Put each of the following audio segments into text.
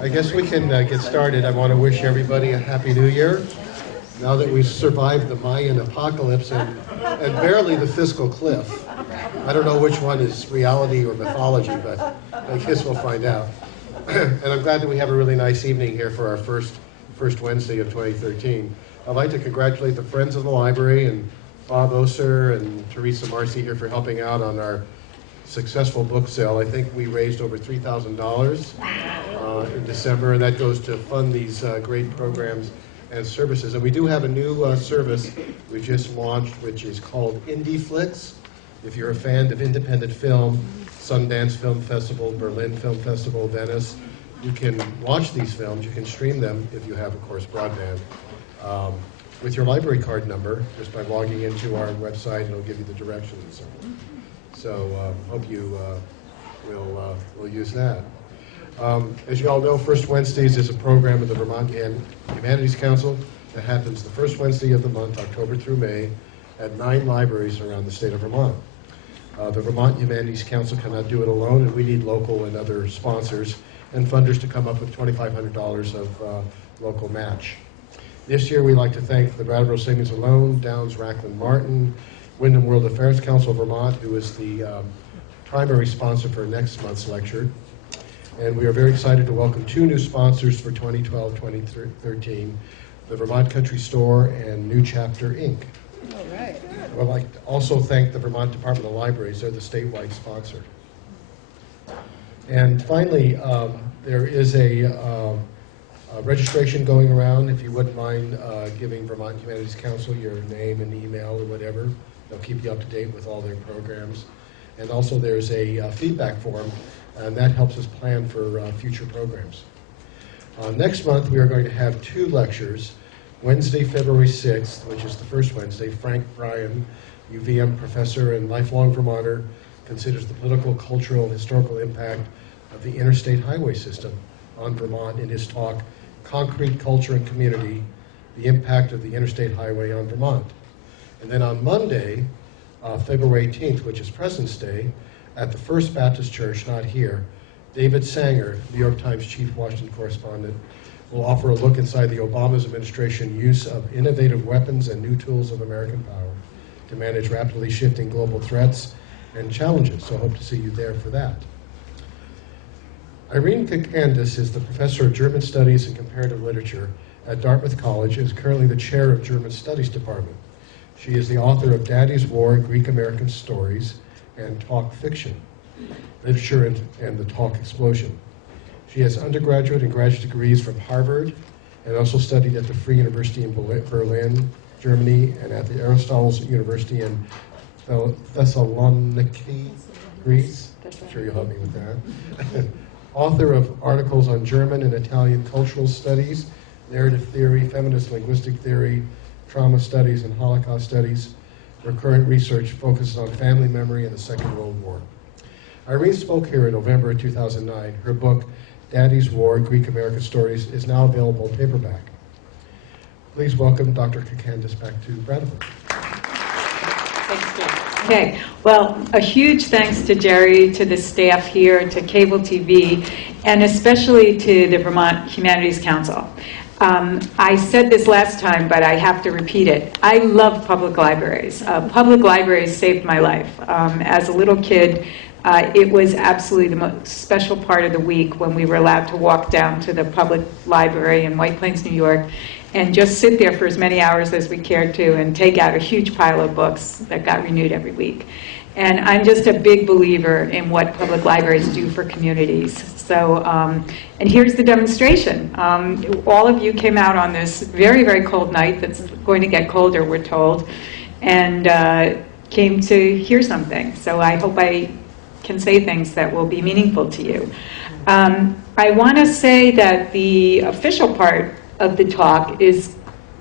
I guess we can get started. I want to wish everybody a Happy New Year. Now that we've survived the Mayan apocalypse and barely the fiscal cliff. I don't know which one is reality or mythology, but I guess we'll find out. And I'm glad that we have a really nice evening here for our first Wednesday of 2013. I'd like to congratulate the Friends of the Library and Bob Oser and Teresa Marcy here for helping out on our successful book sale. I think we raised over $3,000 in December, and that goes to fund these great programs and services. And we do have a new service we just launched, which is called Indie Flicks. If you're a fan of independent film, Sundance Film Festival, Berlin Film Festival, Venice, you can watch these films. You can stream them if you have, of course, broadband, with your library card number, just by logging into our website, and it'll give you the directions and so on. So hope you will use that. As you all know, First Wednesdays is a program of the Vermont Humanities Council that happens the first Wednesday of the month, October through May, at 9 libraries around the state of Vermont. The Vermont Humanities Council cannot do it alone, and we need local and other sponsors and funders to come up with $2,500 of local match. This year, we'd like to thank the Brattleboro Savings and Loan, Downs Racklin Martin, Wyndham World Affairs Council of Vermont, who is the primary sponsor for next month's lecture. And we are very excited to welcome 2 new sponsors for 2012-2013, the Vermont Country Store and New Chapter, Inc. All right. I'd like to also thank the Vermont Department of Libraries. They're the statewide sponsor. And finally, there is a registration going around. If you wouldn't mind giving Vermont Humanities Council your name and email or whatever, they'll keep you up to date with all their programs. And also there's a feedback form, and that helps us plan for future programs. Next month we are going to have 2 lectures. Wednesday, February 6th, which is the first Wednesday, Frank Bryan, UVM professor and lifelong Vermonter, considers the political, cultural, and historical impact of the interstate highway system on Vermont in his talk, Concrete, Culture, and Community, the Impact of the Interstate Highway on Vermont. And then on Monday, February 18th, which is President's Day, at the First Baptist Church, not here, David Sanger, New York Times chief Washington correspondent, will offer a look inside the Obama's administration use of innovative weapons and new tools of American power to manage rapidly shifting global threats and challenges. So I hope to see you there for that. Irene Kacandes is the professor of German Studies and Comparative Literature at Dartmouth College and is currently the chair of German Studies Department. She is the author of Daddy's War, Greek-American Stories, and Talk Fiction, Literature and the Talk Explosion. She has undergraduate and graduate degrees from Harvard and also studied at the Free University in Berlin, Germany, and at the Aristotle's University in Thessaloniki, Greece. I'm sure you'll help me with that. Author of articles on German and Italian cultural studies, narrative theory, feminist linguistic theory, trauma studies, and Holocaust studies. Her current research focuses on family memory and the Second World War. Irene spoke here in November of 2009. Her book, Daddy's War, Greek-American Stories, is now available paperback. Please welcome Dr. Kacandes back to Brattleboro. Thanks, Jerry. Okay, well, a huge thanks to Jerry, to the staff here, to cable TV, and especially to the Vermont Humanities Council. I said this last time, but I have to repeat it. I love public libraries. Public libraries saved my life. As a little kid, it was absolutely the most special part of the week when we were allowed to walk down to the public library in White Plains, New York, and just sit there for as many hours as we cared to and take out a huge pile of books that got renewed every week. And I'm just a big believer in what public libraries do for communities. So, and here's the demonstration. All of you came out on this very, very cold night that's going to get colder, we're told, and came to hear something. So I hope I can say things that will be meaningful to you. I want to say that the official part of the talk is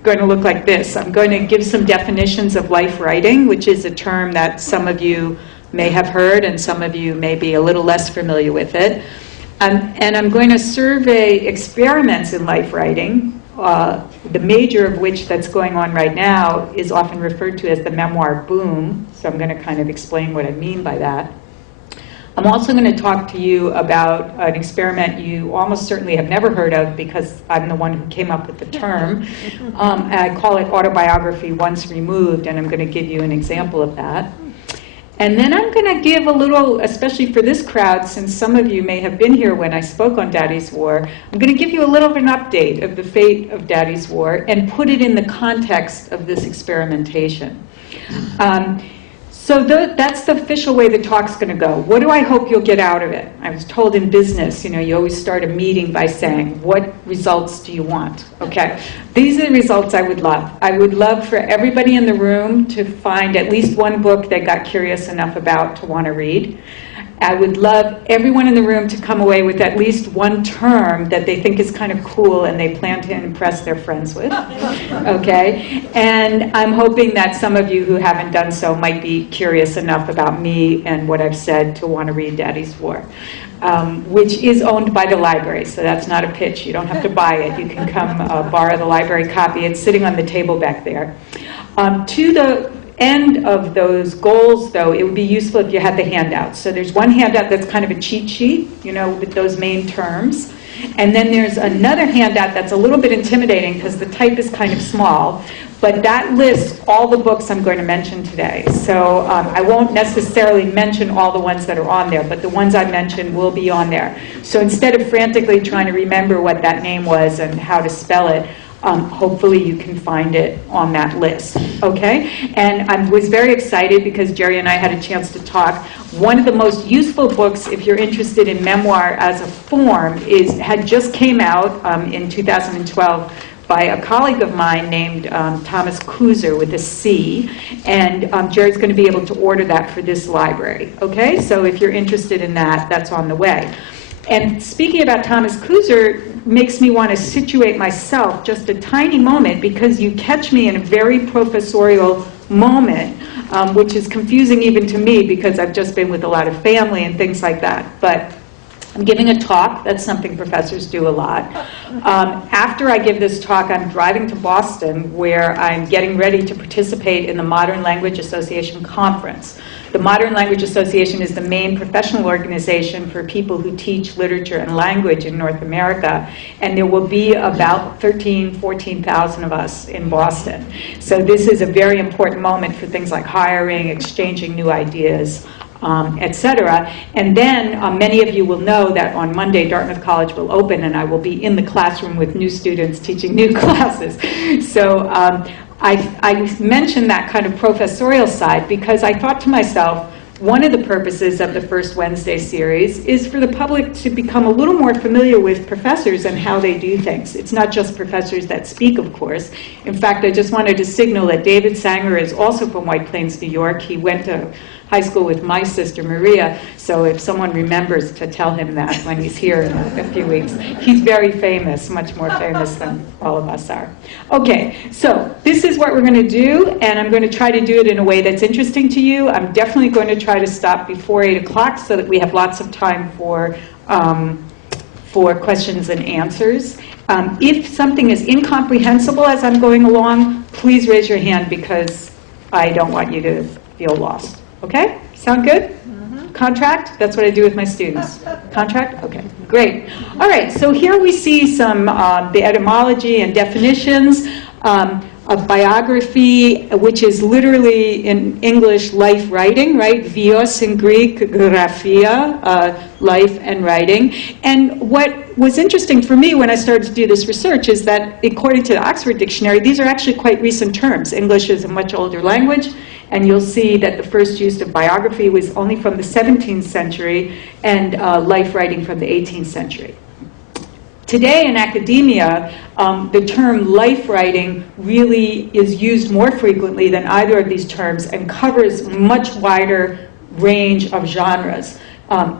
going to look like this. I'm going to give some definitions of life writing, which is a term that some of you may have heard and some of you may be a little less familiar with it. And I'm going to survey experiments in life writing, the major of which that's going on right now is often referred to as the memoir boom. So I'm going to kind of explain what I mean by that. I'm also going to talk to you about an experiment you almost certainly have never heard of because I'm the one who came up with the term. I call it autobiography once removed, and I'm going to give you an example of that. And then I'm going to give a little, especially for this crowd, since some of you may have been here when I spoke on Daddy's War, I'm going to give you a little of an update of the fate of Daddy's War and put it in the context of this experimentation. So that's the official way the talk's going to go. What do I hope you'll get out of it? I was told in business, you always start a meeting by saying, what results do you want? Okay, these are the results I would love. I would love for everybody in the room to find at least one book they got curious enough about to want to read. I would love everyone in the room to come away with at least one term that they think is kind of cool and they plan to impress their friends with, okay? And I'm hoping that some of you who haven't done so might be curious enough about me and what I've said to want to read Daddy's War, which is owned by the library, so that's not a pitch. You don't have to buy it. You can come borrow the library copy. It's sitting on the table back there. To the end of those goals, though, it would be useful if you had the handout. So there's one handout that's kind of a cheat sheet, with those main terms. And then there's another handout that's a little bit intimidating because the type is kind of small, but that lists all the books I'm going to mention today. So I won't necessarily mention all the ones that are on there, but the ones I mentioned will be on there. So instead of frantically trying to remember what that name was and how to spell it, hopefully you can find it on that list, okay? And I was very excited because Jerry and I had a chance to talk. One of the most useful books, if you're interested in memoir as a form, had just came out in 2012 by a colleague of mine named Thomas Kuser with a C, and Jerry's going to be able to order that for this library, okay? So if you're interested in that, that's on the way. And speaking about Thomas Kuser makes me want to situate myself just a tiny moment because you catch me in a very professorial moment, which is confusing even to me because I've just been with a lot of family and things like that. But I'm giving a talk. That's something professors do a lot. After I give this talk, I'm driving to Boston where I'm getting ready to participate in the Modern Language Association conference. The Modern Language Association is the main professional organization for people who teach literature and language in North America, and there will be about 14,000 of us in Boston. So this is a very important moment for things like hiring, exchanging new ideas, etc. And then many of you will know that on Monday, Dartmouth College will open, and I will be in the classroom with new students teaching new classes. So I mentioned that kind of professorial side because I thought to myself, one of the purposes of the First Wednesday series is for the public to become a little more familiar with professors and how they do things. It's not just professors that speak, of course. In fact, I just wanted to signal that David Sanger is also from White Plains, New York. He went to high school with my sister Maria, so if someone remembers to tell him that when he's here in a few weeks. He's very famous, much more famous than all of us are. Okay, so this is what we're going to do, and I'm going to try to do it in a way that's interesting to you. I'm definitely going to try to stop before 8 o'clock so that we have lots of time for questions and answers. If something is incomprehensible as I'm going along, please raise your hand because I don't want you to feel lost. Okay? Sound good? Mm-hmm. Contract? That's what I do with my students. Contract? Okay, great. All right, so here we see some the etymology and definitions of biography, which is literally in English life writing, right? Vios in Greek, graphia, life and writing. And what was interesting for me when I started to do this research is that according to the Oxford Dictionary, these are actually quite recent terms. English is a much older language, and you'll see that the first use of biography was only from the 17th century and life writing from the 18th century. Today in academia, the term life writing really is used more frequently than either of these terms and covers a much wider range of genres.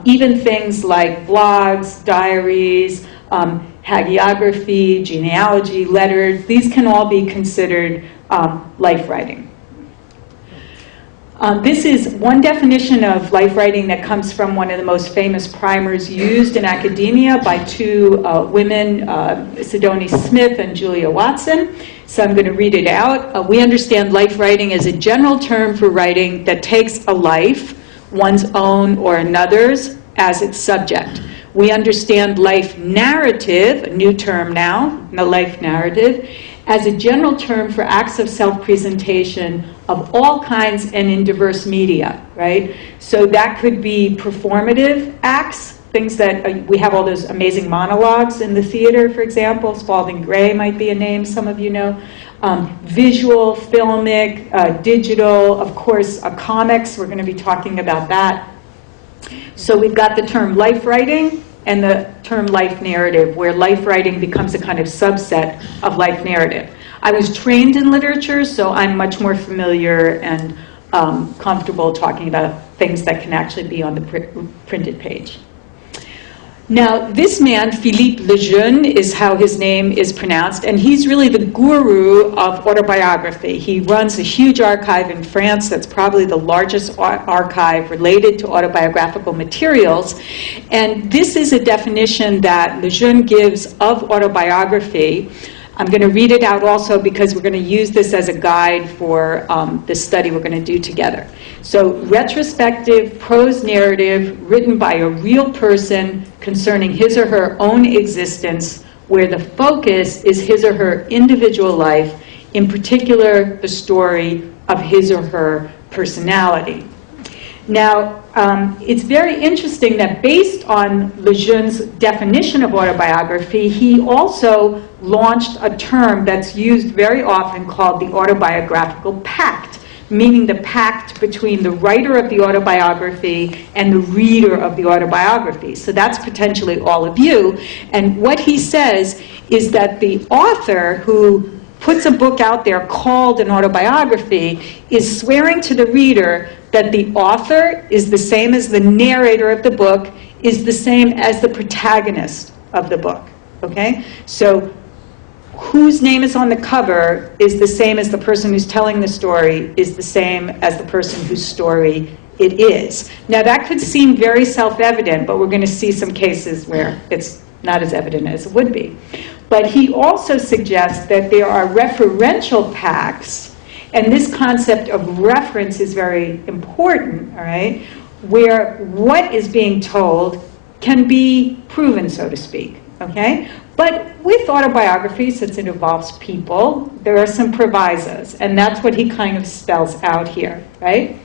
Even things like blogs, diaries, hagiography, genealogy, letters, these can all be considered life writing. This is one definition of life writing that comes from one of the most famous primers used in academia by two women, Sidonie Smith and Julia Watson. So I'm going to read it out. We understand life writing as a general term for writing that takes a life, one's own or another's, as its subject. We understand life narrative, a new term now, the life narrative, as a general term for acts of self-presentation of all kinds and in diverse media, right? So that could be performative acts, things that we have all those amazing monologues in the theater, for example. Spalding Gray might be a name some of you know. Visual, filmic, digital, of course, comics. We're going to be talking about that. So we've got the term life writing and the term life narrative, where life writing becomes a kind of subset of life narrative. I was trained in literature, so I'm much more familiar and comfortable talking about things that can actually be on the printed page. Now, this man, Philippe Lejeune, is how his name is pronounced, and he's really the guru of autobiography. He runs a huge archive in France that's probably the largest archive related to autobiographical materials. And this is a definition that Lejeune gives of autobiography. I'm going to read it out also because we're going to use this as a guide for the study we're going to do together. So, retrospective prose narrative written by a real person concerning his or her own existence, where the focus is his or her individual life, in particular the story of his or her personality. Now, it's very interesting that based on Lejeune's definition of autobiography, he also launched a term that's used very often called the autobiographical pact, meaning the pact between the writer of the autobiography and the reader of the autobiography. So that's potentially all of you. And what he says is that the author who puts a book out there called an autobiography is swearing to the reader that the author is the same as the narrator of the book, is the same as the protagonist of the book, okay? So whose name is on the cover is the same as the person who's telling the story, is the same as the person whose story it is. Now that could seem very self-evident, but we're going to see some cases where it's not as evident as it would be. But he also suggests that there are referential pacts, and this concept of reference is very important, all right, where what is being told can be proven, so to speak, okay? But with autobiography, since it involves people, there are some provisos, and that's what he kind of spells out here, right?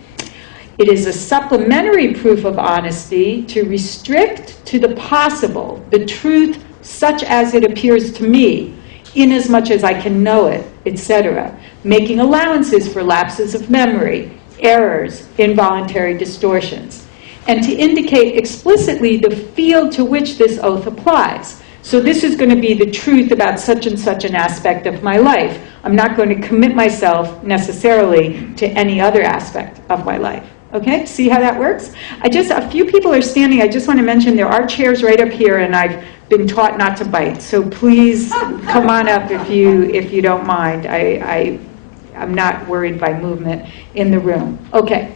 It is a supplementary proof of honesty to restrict to the possible the truth such as it appears to me, inasmuch as I can know it, etc., making allowances for lapses of memory, errors, involuntary distortions, and to indicate explicitly the field to which this oath applies. So this is going to be the truth about such and such an aspect of my life. I'm not going to commit myself necessarily to any other aspect of my life. Okay, see how that works? A few people are standing. I just want to mention there are chairs right up here, and I've been taught not to bite. So please come on up if you don't mind. I'm not worried by movement in the room. Okay.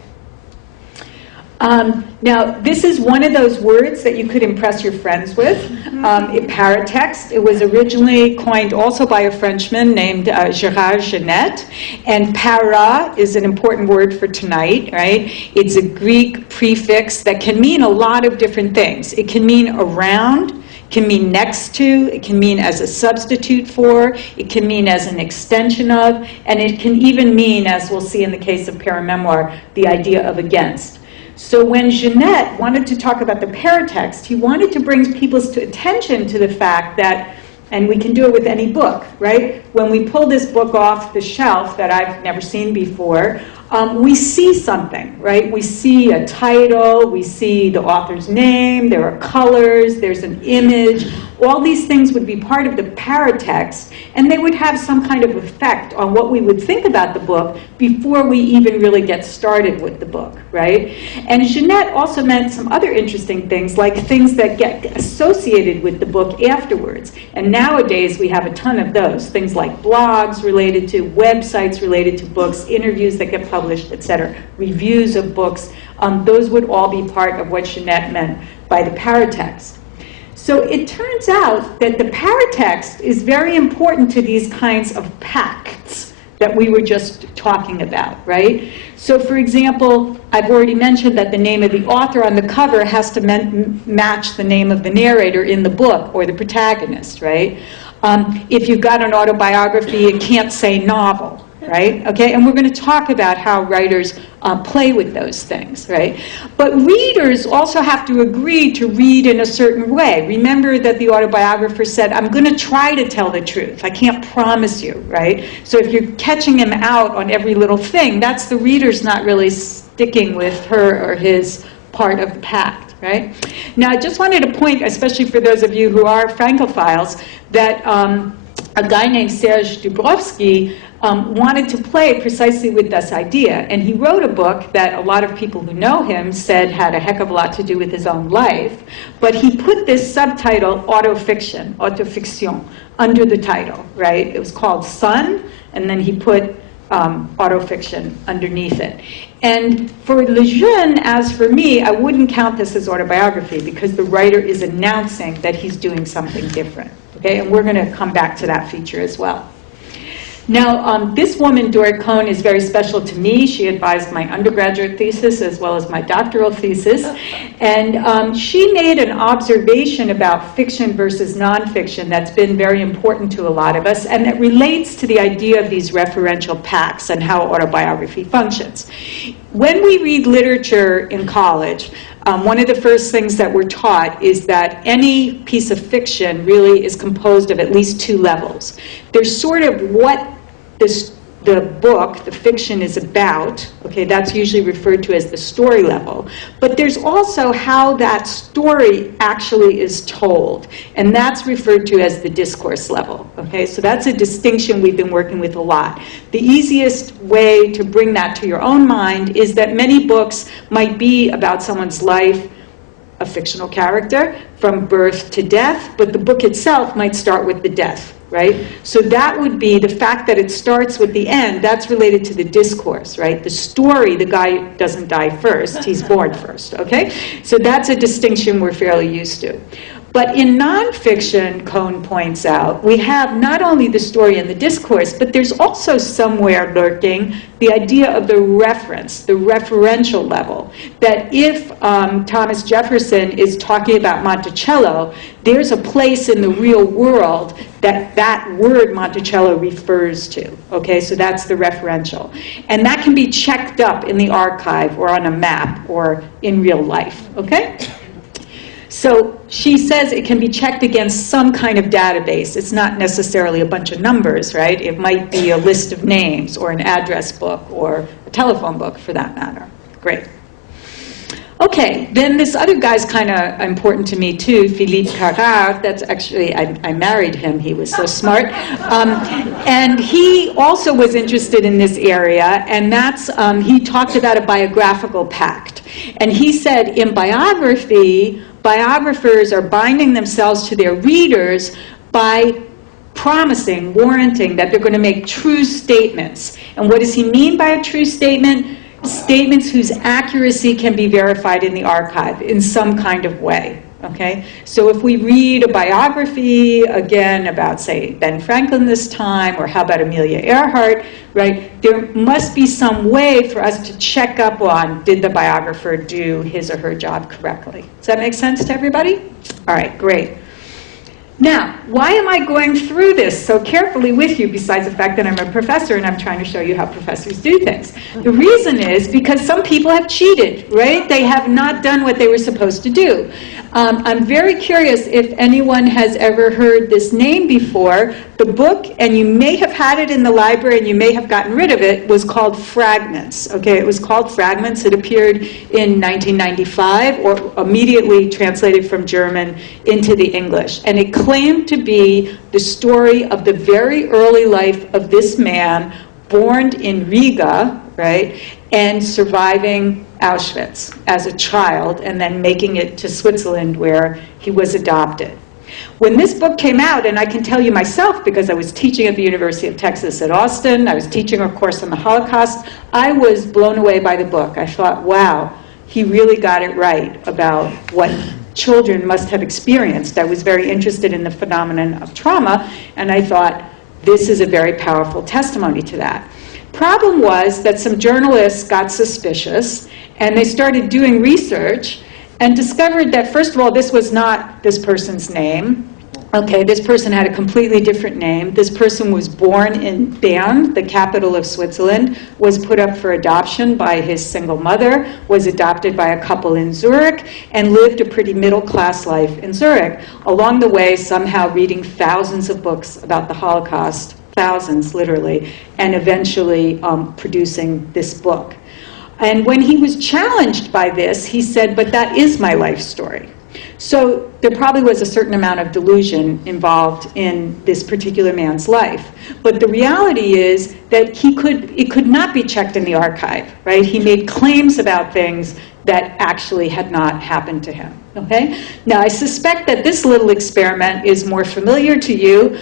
Now, this is one of those words that you could impress your friends with. Paratext. It was originally coined also by a Frenchman named Gérard Genette. And para is an important word for tonight, right? It's a Greek prefix that can mean a lot of different things. It can mean around, can mean next to, it can mean as a substitute for, it can mean as an extension of, and it can even mean, as we'll see in the case of Memoir, the idea of against. So when Genette wanted to talk about the paratext, he wanted to bring people's attention to the fact that, and we can do it with any book, right? When we pull this book off the shelf that I've never seen before, we see something, right? We see a title, we see the author's name, there are colors, there's an image. All these things would be part of the paratext, and they would have some kind of effect on what we would think about the book before we even really get started with the book, right? And Genette also meant some other interesting things, like things that get associated with the book afterwards. And nowadays we have a ton of those, things like blogs related to, websites related to books, interviews that get published, etc., reviews of books. Those would all be part of what Genette meant by the paratext. So it turns out that the paratext is very important to these kinds of pacts that we were just talking about, right? So for example, I've already mentioned that the name of the author on the cover has to match the name of the narrator in the book or the protagonist, right? If you've got an autobiography, it can't say novel, right? Okay, and we're going to talk about how writers play with those things, right? But readers also have to agree to read in a certain way. Remember that the autobiographer said, I'm going to try to tell the truth. I can't promise you, right? So if you're catching him out on every little thing, that's the reader's not really sticking with her or his part of the pact, right? Now, I just wanted to point, especially for those of you who are Francophiles, that a guy named Serge Dubrovsky wanted to play precisely with this idea. And he wrote a book that a lot of people who know him said had a heck of a lot to do with his own life. But he put this subtitle, autofiction, under the title, right? It was called Sun, and then he put autofiction underneath it. And for Lejeune, as for me, I wouldn't count this as autobiography because the writer is announcing that he's doing something different. Okay, and we're going to come back to that feature as well. Now, this woman, Dorrit Cohn, is very special to me. She advised my undergraduate thesis as well as my doctoral thesis. And she made an observation about fiction versus nonfiction that's been very important to a lot of us, and that relates to the idea of these referential pacts and how autobiography functions. When we read literature in college, one of the first things that we're taught is that any piece of fiction really is composed of at least two levels. There's sort of what the book, the fiction, is about. Okay, that's usually referred to as the story level. But there's also how that story actually is told, and that's referred to as the discourse level. Okay, so that's a distinction we've been working with a lot. The easiest way to bring that to your own mind is that many books might be about someone's life, a fictional character, from birth to death, but the book itself might start with the death. Right? So that would be the fact that it starts with the end, that's related to the discourse, right? The story, the guy doesn't die first, he's born first, okay? So that's a distinction we're fairly used to. But in nonfiction, Cohn points out, we have not only the story and the discourse, but there's also somewhere lurking the idea of the reference, the referential level. That if Thomas Jefferson is talking about Monticello, there's a place in the real world that that word Monticello refers to. Okay, so that's the referential. And that can be checked up in the archive or on a map or in real life. Okay? So she says it can be checked against some kind of database. It's not necessarily a bunch of numbers, right? It might be a list of names or an address book or a telephone book for that matter. Great. Okay, then this other guy's kind of important to me too, Philippe Lejeune. That's actually, I married him, he was so smart. And he also was interested in this area, and that's, he talked about a biographical pact. And he said in biography, biographers are binding themselves to their readers by promising, warranting that they're going to make true statements. And what does he mean by a true statement? Statements whose accuracy can be verified in the archive in some kind of way. Okay? So if we read a biography, again, about, say, Ben Franklin this time, or how about Amelia Earhart, right, there must be some way for us to check up on, did the biographer do his or her job correctly? Does that make sense to everybody? All right, great. Now, why am I going through this so carefully with you, besides the fact that I'm a professor and I'm trying to show you how professors do things? The reason is because some people have cheated, right? They have not done what they were supposed to do. I'm very curious if anyone has ever heard this name before. The book, and you may have had it in the library and you may have gotten rid of it, was called Fragments. Okay, it was called Fragments. It appeared in 1995, or immediately translated from German into the English. And it claimed to be the story of the very early life of this man, born in Riga, right, and surviving Auschwitz as a child, and then making it to Switzerland where he was adopted. When this book came out, and I can tell you myself because I was teaching at the University of Texas at Austin, I was teaching a course on the Holocaust, I was blown away by the book. I thought, wow, he really got it right about what children must have experienced. I was very interested in the phenomenon of trauma, and I thought, this is a very powerful testimony to that. Problem was that some journalists got suspicious, and they started doing research and discovered that, first of all, this was not this person's name. Okay, this person had a completely different name. This person was born in Bern, the capital of Switzerland, was put up for adoption by his single mother, was adopted by a couple in Zurich, and lived a pretty middle-class life in Zurich. Along the way, somehow reading thousands of books about the Holocaust, thousands literally, and eventually producing this book. And when he was challenged by this, he said, but that is my life story. So there probably was a certain amount of delusion involved in this particular man's life. But the reality is that it could not be checked in the archive, right? He made claims about things that actually had not happened to him, okay? Now, I suspect that this little experiment is more familiar to you.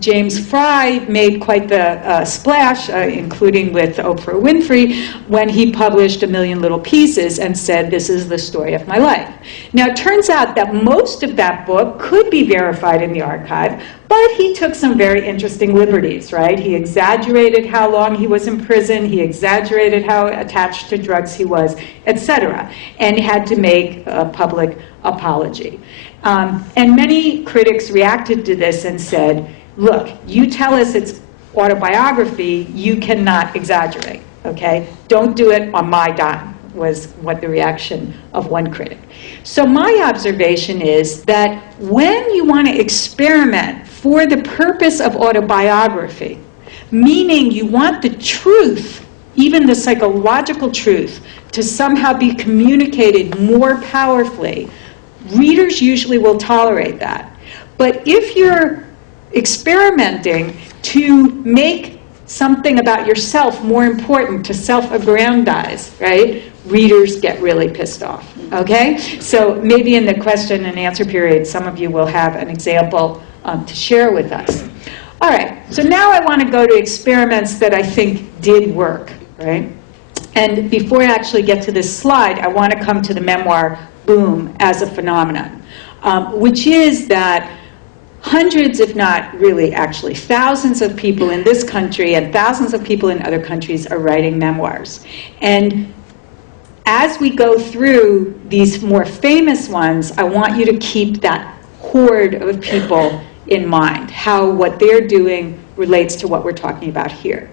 James Fry made quite the splash, including with Oprah Winfrey, when he published A Million Little Pieces and said, this is the story of my life. Now, it turns out that most of that book could be verified in the archive, but he took some very interesting liberties, right? He exaggerated how long he was in prison, he exaggerated how attached to drugs he was, etc., and had to make a public apology. And many critics reacted to this and said, look, you tell us it's autobiography, you cannot exaggerate, okay? Don't do it on my dime, was what the reaction of one critic. So my observation is that when you want to experiment for the purpose of autobiography, meaning you want the truth, even the psychological truth, to somehow be communicated more powerfully, readers usually will tolerate that. But if you're experimenting to make something about yourself more important, to self-aggrandize, right, readers get really pissed off, okay? So maybe in the question and answer period, some of you will have an example to share with us. All right, so now I want to go to experiments that I think did work, right? And before I actually get to this slide, I want to come to the memoir boom as a phenomenon, which is that hundreds, if not really actually thousands of people in this country and thousands of people in other countries are writing memoirs. And as we go through these more famous ones, I want you to keep that horde of people in mind, how what they're doing relates to what we're talking about here.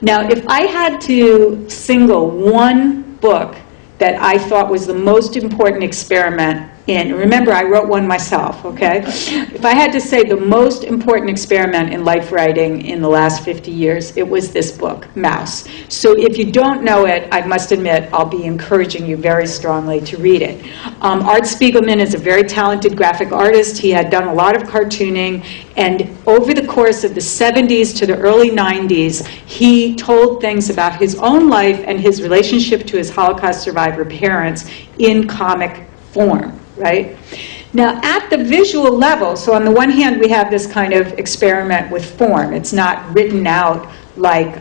Now, if I had to single one book that I thought was the most important experiment in, remember I wrote one myself, okay? If I had to say the most important experiment in life writing in the last 50 years, it was this book, Mouse. So if you don't know it, I must admit, I'll be encouraging you very strongly to read it. Art Spiegelman is a very talented graphic artist. He had done a lot of cartooning, and over the course of the 70s to the early 90s, he told things about his own life and his relationship to his Holocaust survivor parents in comic form, right? Now, at the visual level, so on the one hand, we have this kind of experiment with form. It's not written out like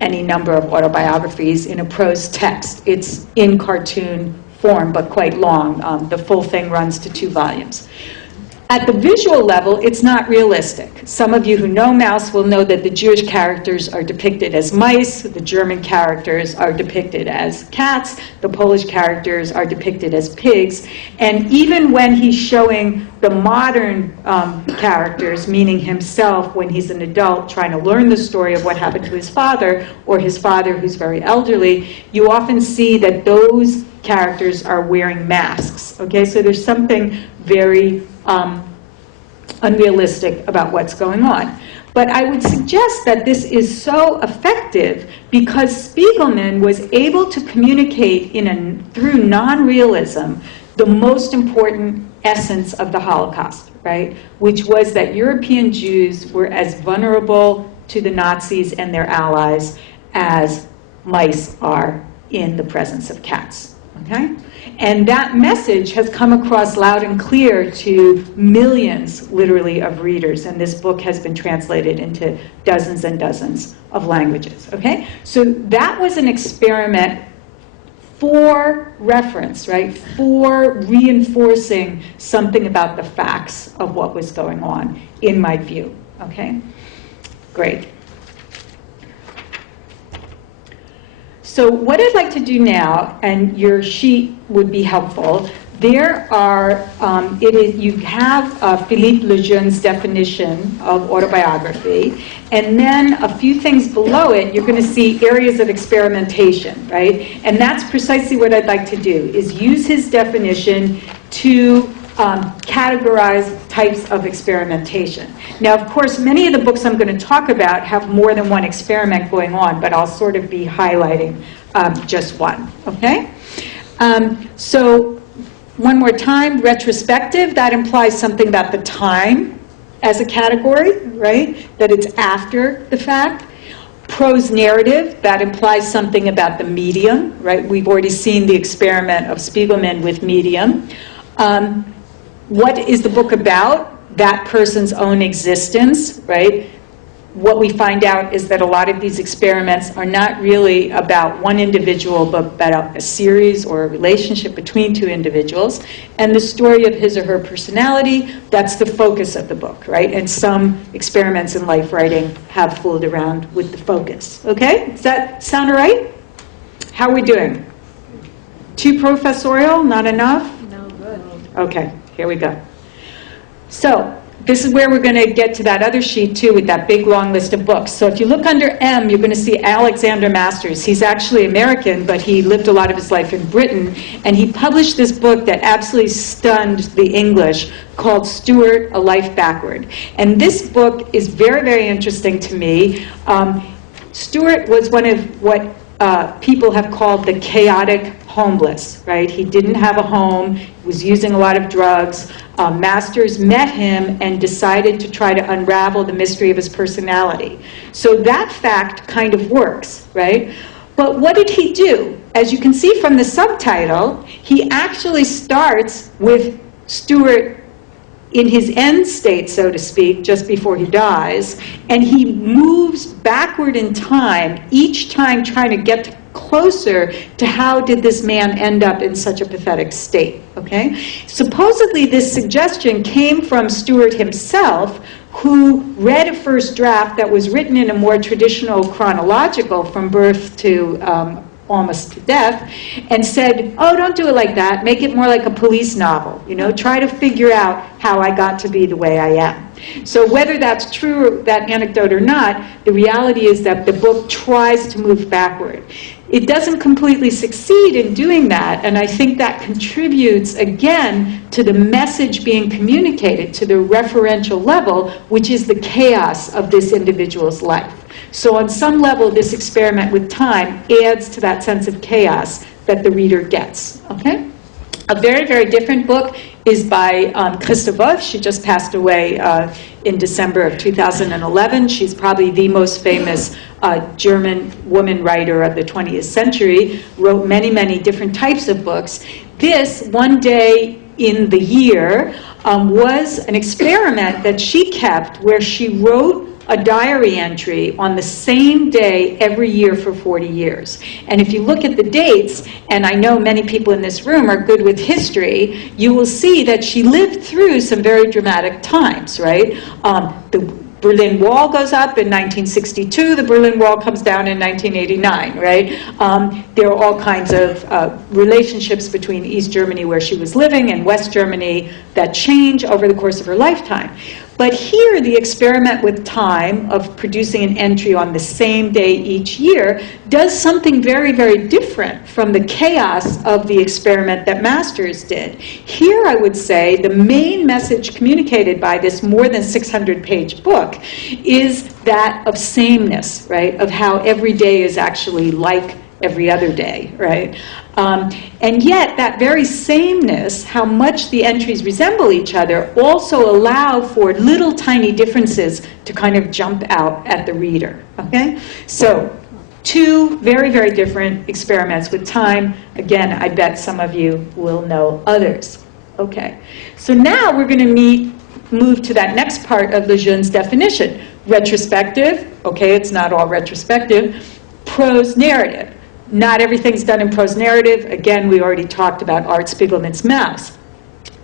any number of autobiographies in a prose text. It's in cartoon form, but quite long. The full thing runs to 2 volumes. At the visual level, it's not realistic. Some of you who know Mouse will know that the Jewish characters are depicted as mice, the German characters are depicted as cats, the Polish characters are depicted as pigs, and even when he's showing the modern characters, meaning himself when he's an adult trying to learn the story of what happened to his father, or his father who's very elderly, you often see that those characters are wearing masks, okay? So there's something very unrealistic about what's going on. But I would suggest that this is so effective because Spiegelman was able to communicate through non-realism the most important essence of the Holocaust, right? Which was that European Jews were as vulnerable to the Nazis and their allies as mice are in the presence of cats, okay? And that message has come across loud and clear to millions, literally, of readers. And this book has been translated into dozens and dozens of languages, okay? So that was an experiment for reference, right? For reinforcing something about the facts of what was going on, in my view, Okay? Great. So what I'd like to do now, and your sheet would be helpful, there are, you have Philippe Lejeune's definition of autobiography, and then a few things below it, you're going to see areas of experimentation, right? And that's precisely what I'd like to do, is use his definition to categorize types of experimentation. Now, of course, many of the books I'm going to talk about have more than one experiment going on, but I'll sort of be highlighting just one, okay? So, one more time, retrospective, that implies something about the time as a category, right? That it's after the fact. Prose narrative, that implies something about the medium, right? We've already seen the experiment of Spiegelman with medium. What is the book about? That person's own existence, right? What we find out is that a lot of these experiments are not really about one individual, but about a series or a relationship between two individuals. And the story of his or her personality, that's the focus of the book, right? And some experiments in life writing have fooled around with the focus. Okay? Does that sound all right? How are we doing? Too professorial? Not enough? No, good. Okay, here we go. So, this is where we're going to get to that other sheet, too, with that big, long list of books. So if you look under M, you're going to see Alexander Masters. He's actually American, but he lived a lot of his life in Britain. And he published this book that absolutely stunned the English called Stuart, A Life Backward. And this book is very, very interesting to me. Stuart was one of what people have called the chaotic homeless, right? He didn't have a home, he was using a lot of drugs. Masters met him and decided to try to unravel the mystery of his personality. So that fact kind of works, right? But what did he do? As you can see from the subtitle, he actually starts with Stuart in his end state, so to speak, just before he dies, and he moves backward in time, each time trying to get closer to how did this man end up in such a pathetic state, okay? Supposedly this suggestion came from Stuart himself, who read a first draft that was written in a more traditional chronological from birth to almost to death, and said, oh, don't do it like that, make it more like a police novel, you know, try to figure out how I got to be the way I am. So whether that's true, that anecdote or not, the reality is that the book tries to move backward. It doesn't completely succeed in doing that, and I think that contributes, again, to the message being communicated to the referential level, which is the chaos of this individual's life. So on some level, this experiment with time adds to that sense of chaos that the reader gets, okay? A very, very different book is by Christa Wolf. She just passed away in December of 2011. She's probably the most famous German woman writer of the 20th century, wrote many, many different types of books. This, One Day in the Year, was an experiment that she kept where she wrote a diary entry on the same day every year for 40 years. And if you look at the dates, and I know many people in this room are good with history, you will see that she lived through some very dramatic times, right? The Berlin Wall goes up in 1962, the Berlin Wall comes down in 1989, right? There are all kinds of relationships between East Germany, where she was living, and West Germany that change over the course of her lifetime. But here, the experiment with time of producing an entry on the same day each year does something very, very different from the chaos of the experiment that Masters did. Here, I would say, the main message communicated by this more than 600-page book is that of sameness, right? Of how every day is actually like every other day, right? And yet, that very sameness, how much the entries resemble each other, also allow for little tiny differences to kind of jump out at the reader, okay? So, two very, very different experiments with time. Again, I bet some of you will know others. Okay, so now we're going to move to that next part of Lejeune's definition. Retrospective, okay, it's not all retrospective. Prose narrative. Not everything's done in prose narrative. Again, we already talked about Art Spiegelman's Mouse.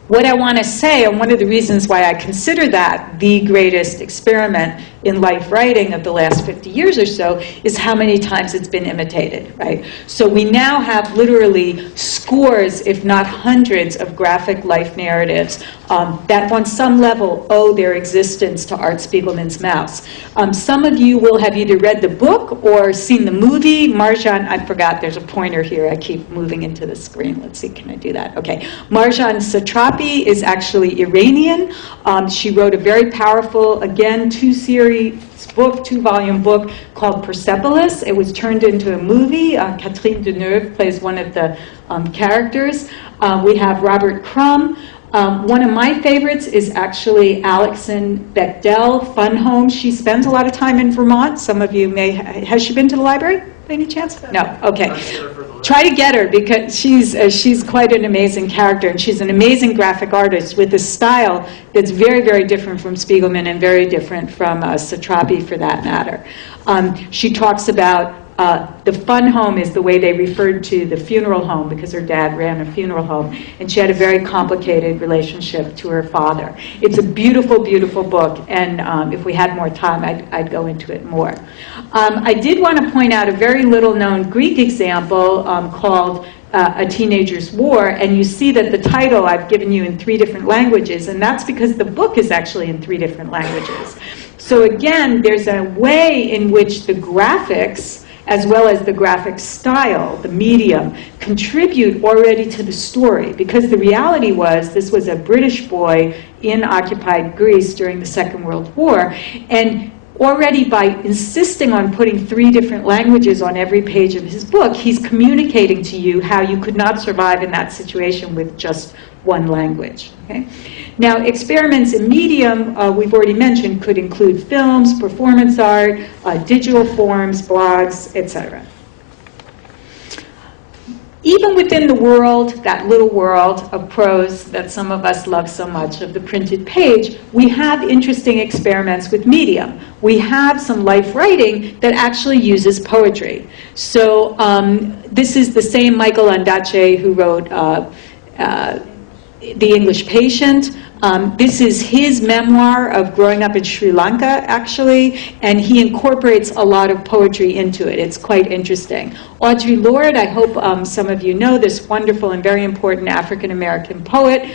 What I want to say, and one of the reasons why I consider that the greatest experiment in life writing of the last 50 years or so, is how many times it's been imitated, right? So we now have literally scores, if not hundreds, of graphic life narratives that on some level owe their existence to Art Spiegelman's Mouse. Some of you will have either read the book or seen the movie. Marjan, I forgot, there's a pointer here. I keep moving into the screen. Let's see, can I do that? Okay. Marjan Satrapi is actually Iranian. She wrote a very powerful, again, two-volume book called Persepolis. It was turned into a movie. Catherine Deneuve plays one of the characters. We have Robert Crumb. One of my favorites is actually Alexen Bechdel, Fun Home. She spends a lot of time in Vermont. Some of you may, has she been to the library by any chance? No, okay. Try to get her because she's quite an amazing character, and she's an amazing graphic artist with a style that's very, very different from Spiegelman and very different from Satrapi for that matter. She talks about the fun home is the way they referred to the funeral home because her dad ran a funeral home, and she had a very complicated relationship to her father. It's a beautiful, beautiful book, and if we had more time, I'd go into it more. I did want to point out a very little-known Greek example called A Teenager's War, and you see that the title I've given you in 3 different languages, and that's because the book is actually in 3 different languages. So again, there's a way in which the graphics as well as the graphic style, the medium, contribute already to the story. Because the reality was, this was a British boy in occupied Greece during the Second World War, and already by insisting on putting 3 different languages on every page of his book, he's communicating to you how you could not survive in that situation with just one language. Okay? Now, experiments in medium, we've already mentioned, could include films, performance art, digital forms, blogs, etc. Even within the world, that little world of prose that some of us love so much, of the printed page, we have interesting experiments with medium. We have some life writing that actually uses poetry. So this is the same Michael Ondaatje who wrote The English Patient. This is his memoir of growing up in Sri Lanka, actually, and he incorporates a lot of poetry into it. It's quite interesting. Audre Lorde, I hope some of you know, this wonderful and very important African-American poet.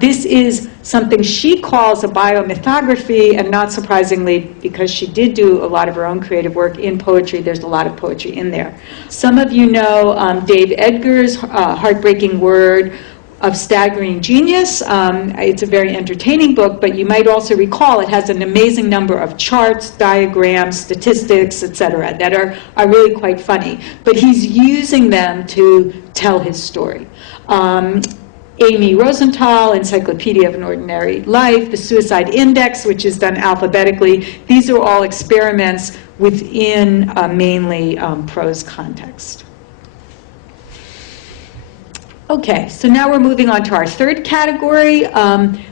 This is something she calls a biomythography, and not surprisingly, because she did do a lot of her own creative work in poetry, there's a lot of poetry in there. Some of you know Dave Edgar's Heartbreaking Word of Staggering Genius. It's a very entertaining book, but you might also recall it has an amazing number of charts, diagrams, statistics, etc., that are really quite funny. But he's using them to tell his story. Amy Rosenthal, Encyclopedia of an Ordinary Life, the Suicide Index, which is done alphabetically. These are all experiments within mainly prose context. Okay, so now we're moving on to our 3rd category.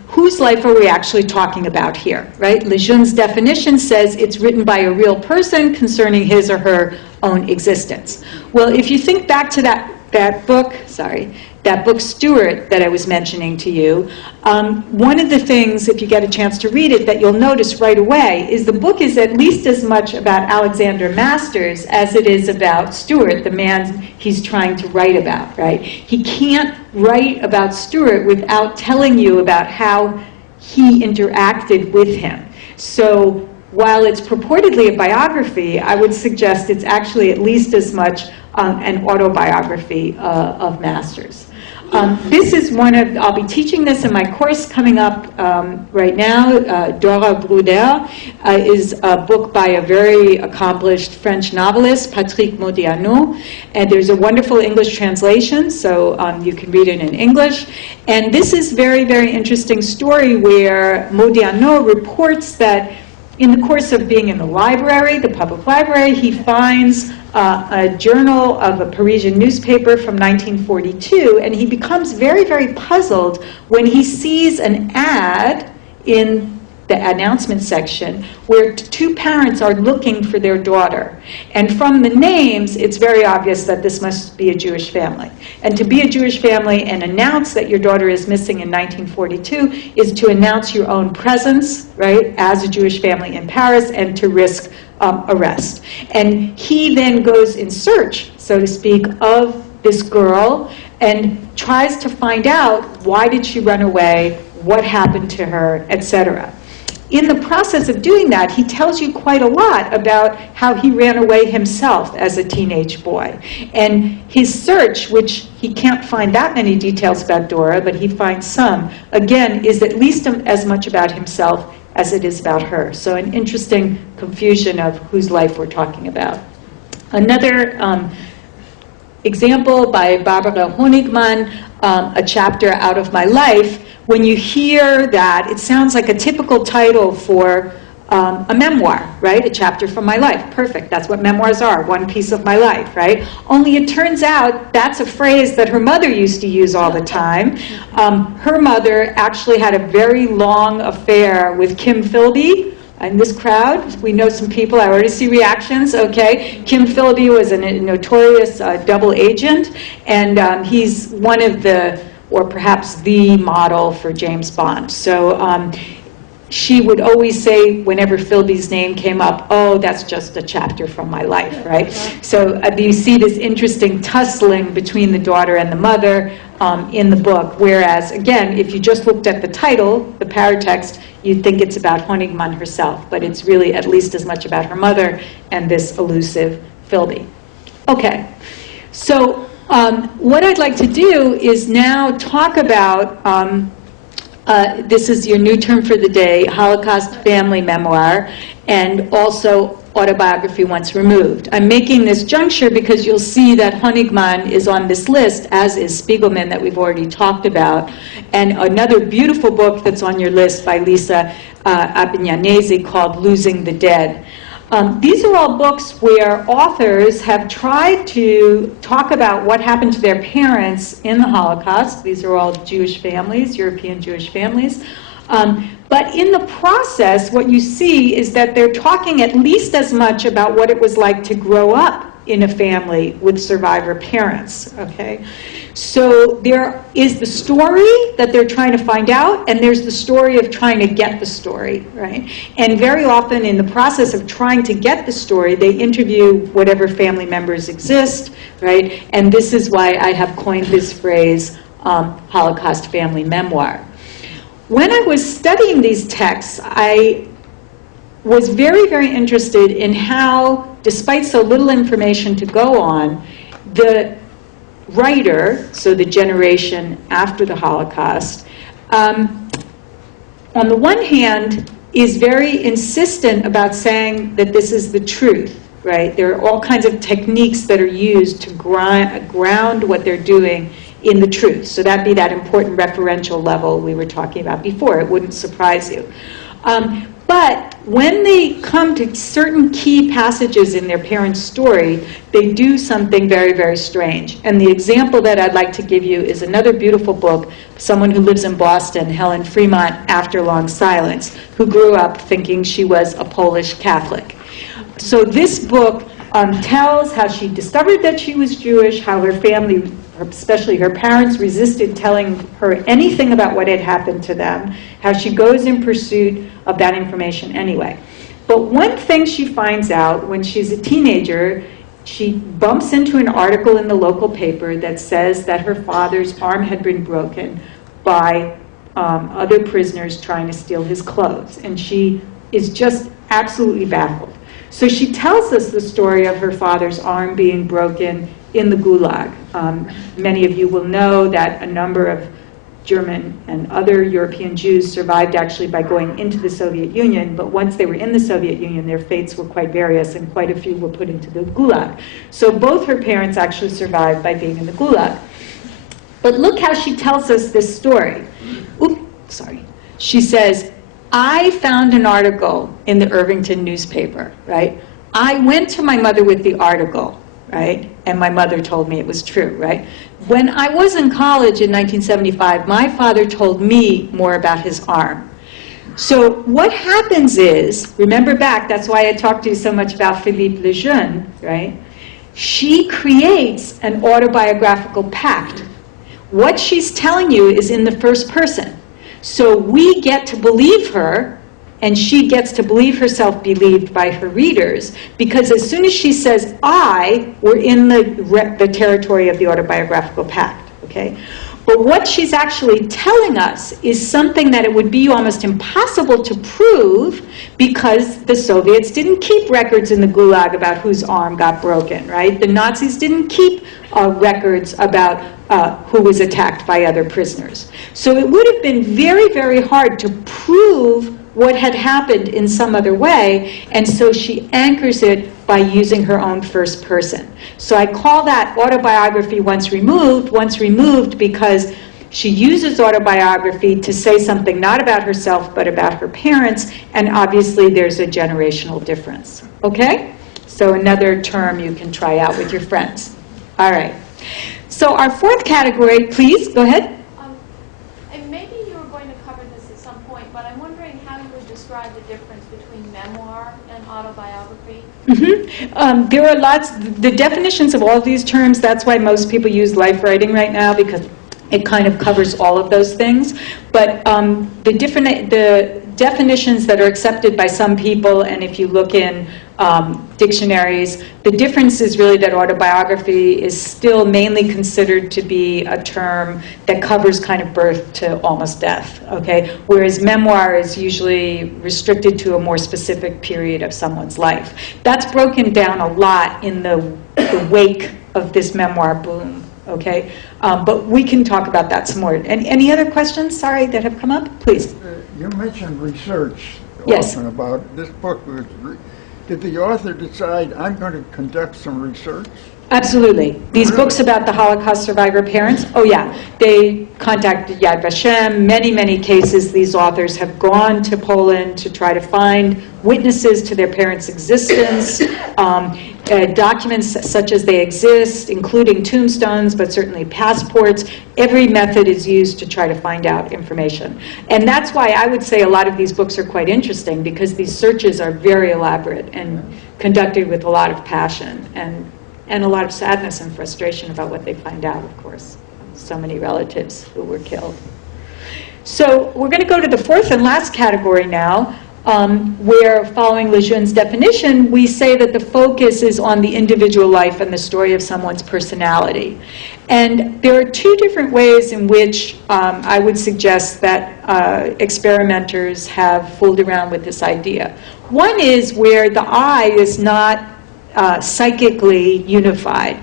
Whose life are we actually talking about here, right? Lejeune's definition says it's written by a real person concerning his or her own existence. Well, if you think back to that book Stuart that I was mentioning to you, one of the things, if you get a chance to read it, that you'll notice right away is the book is at least as much about Alexander Masters as it is about Stuart, the man he's trying to write about, right? He can't write about Stuart without telling you about how he interacted with him. So while it's purportedly a biography, I would suggest it's actually at least as much an autobiography of Masters. This is I'll be teaching this in my course coming up right now. Dora Bruder is a book by a very accomplished French novelist, Patrick Modiano, and there's a wonderful English translation, so you can read it in English. And this is very, very interesting story where Modiano reports that in the course of being in the library, the public library, he finds a journal of a Parisian newspaper from 1942, and he becomes very, very puzzled when he sees an ad in the announcement section, where two parents are looking for their daughter. And from the names, it's very obvious that this must be a Jewish family. And to be a Jewish family and announce that your daughter is missing in 1942 is to announce your own presence, right, as a Jewish family in Paris, and to risk arrest. And he then goes in search, so to speak, of this girl and tries to find out, why did she run away, what happened to her, etc. In the process of doing that, he tells you quite a lot about how he ran away himself as a teenage boy. And his search, which he can't find that many details about Dora, but he finds some, again, is at least as much about himself as it is about her. So an interesting confusion of whose life we're talking about. Another example by Barbara Honigmann, A Chapter Out of My Life. When you hear that, it sounds like a typical title for a memoir, right? A chapter from my life. Perfect. That's what memoirs are, one piece of my life, right? Only it turns out that's a phrase that her mother used to use all the time. Her mother actually had a very long affair with Kim Philby. In this crowd, we know some people. I already see reactions. Okay, Kim Philby was a notorious double agent, and he's one of the, or perhaps the model for James Bond. So she would always say, whenever Philby's name came up, oh, that's just a chapter from my life, right? So you see this interesting tussling between the daughter and the mother in the book, whereas, again, if you just looked at the title, the paratext, you'd think it's about Honigmann herself, but it's really at least as much about her mother and this elusive Philby. Okay, so what I'd like to do is now talk about, this is your new term for the day, Holocaust family memoir, and also autobiography once removed. I'm making this juncture because you'll see that Honigmann is on this list, as is Spiegelman, that we've already talked about, and another beautiful book that's on your list by Lisa Abbignanesi called Losing the Dead. These are all books where authors have tried to talk about what happened to their parents in the Holocaust. These are all Jewish families, European Jewish families. But in the process, what you see is that they're talking at least as much about what it was like to grow up in a family with survivor parents, okay? So there is the story that they're trying to find out, and there's the story of trying to get the story, right? And very often in the process of trying to get the story, they interview whatever family members exist, right? And this is why I have coined this phrase, Holocaust family memoir. When I was studying these texts, I was very, very interested in how, despite so little information to go on, the writer, so the generation after the Holocaust, on the one hand, is very insistent about saying that this is the truth, right? There are all kinds of techniques that are used to ground what they're doing in the truth. So that'd be that important referential level we were talking about before. It wouldn't surprise you. But when they come to certain key passages in their parents' story, they do something very, very strange. And the example that I'd like to give you is another beautiful book, someone who lives in Boston, Helen Fremont, After Long Silence, who grew up thinking she was a Polish Catholic. So this book tells how she discovered that she was Jewish, how her family, especially her parents, resisted telling her anything about what had happened to them, how she goes in pursuit of that information anyway. But one thing she finds out when she's a teenager, she bumps into an article in the local paper that says that her father's arm had been broken by other prisoners trying to steal his clothes. And she is just absolutely baffled. So she tells us the story of her father's arm being broken in the Gulag. Many of you will know that a number of German and other European Jews survived actually by going into the Soviet Union, but once they were in the Soviet Union, their fates were quite various, and quite a few were put into the Gulag. So both her parents actually survived by being in the Gulag. But look how she tells us this story. She says, I found an article in the Irvington newspaper, right? I went to my mother with the article, right? And my mother told me it was true, right? When I was in college in 1975, my father told me more about his arm. So what happens is, remember back, that's why I talked to you so much about Philippe Lejeune, right? She creates an autobiographical pact. What she's telling you is in the first person. So we get to believe her, and she gets to believe herself believed by her readers, because as soon as she says I, we're in the territory of the autobiographical pact, okay? But what she's actually telling us is something that it would be almost impossible to prove, because the Soviets didn't keep records in the Gulag about whose arm got broken, right? The Nazis didn't keep records about who was attacked by other prisoners. So it would have been very, very hard to prove what had happened in some other way, and so she anchors it by using her own first person. So I call that autobiography once removed because she uses autobiography to say something not about herself but about her parents, and obviously there's a generational difference. Okay? So another term you can try out with your friends. All right. So our fourth category, please, go ahead. And maybe you were going to cover this at some point, but I'm wondering how you would describe the difference between memoir and autobiography. Mm-hmm. There are lots, the definitions of all of these terms, that's why most people use life writing right now, because it kind of covers all of those things. But the definitions that are accepted by some people, and if you look in dictionaries, the difference is really that autobiography is still mainly considered to be a term that covers kind of birth to almost death, okay? Whereas memoir is usually restricted to a more specific period of someone's life. That's broken down a lot in the wake of this memoir boom, okay? But we can talk about that some more. And any other questions, sorry, that have come up? Please. You mentioned research Yes. often about this book. Did the author decide, I'm going to conduct some research? Absolutely. These Really? books about the Holocaust survivor parents, oh yeah, they contacted Yad Vashem. Many, many cases, these authors have gone to Poland to try to find witnesses to their parents' existence, documents such as they exist, including tombstones, but certainly passports. Every method is used to try to find out information. And that's why I would say a lot of these books are quite interesting, because these searches are very elaborate and conducted with a lot of passion and a lot of sadness and frustration about what they find out, of course. So many relatives who were killed. So we're going to go to the fourth and last category now, where, following Lejeune's definition, we say that the focus is on the individual life and the story of someone's personality. And there are two different ways in which I would suggest that experimenters have fooled around with this idea. One is where the I is not psychically unified.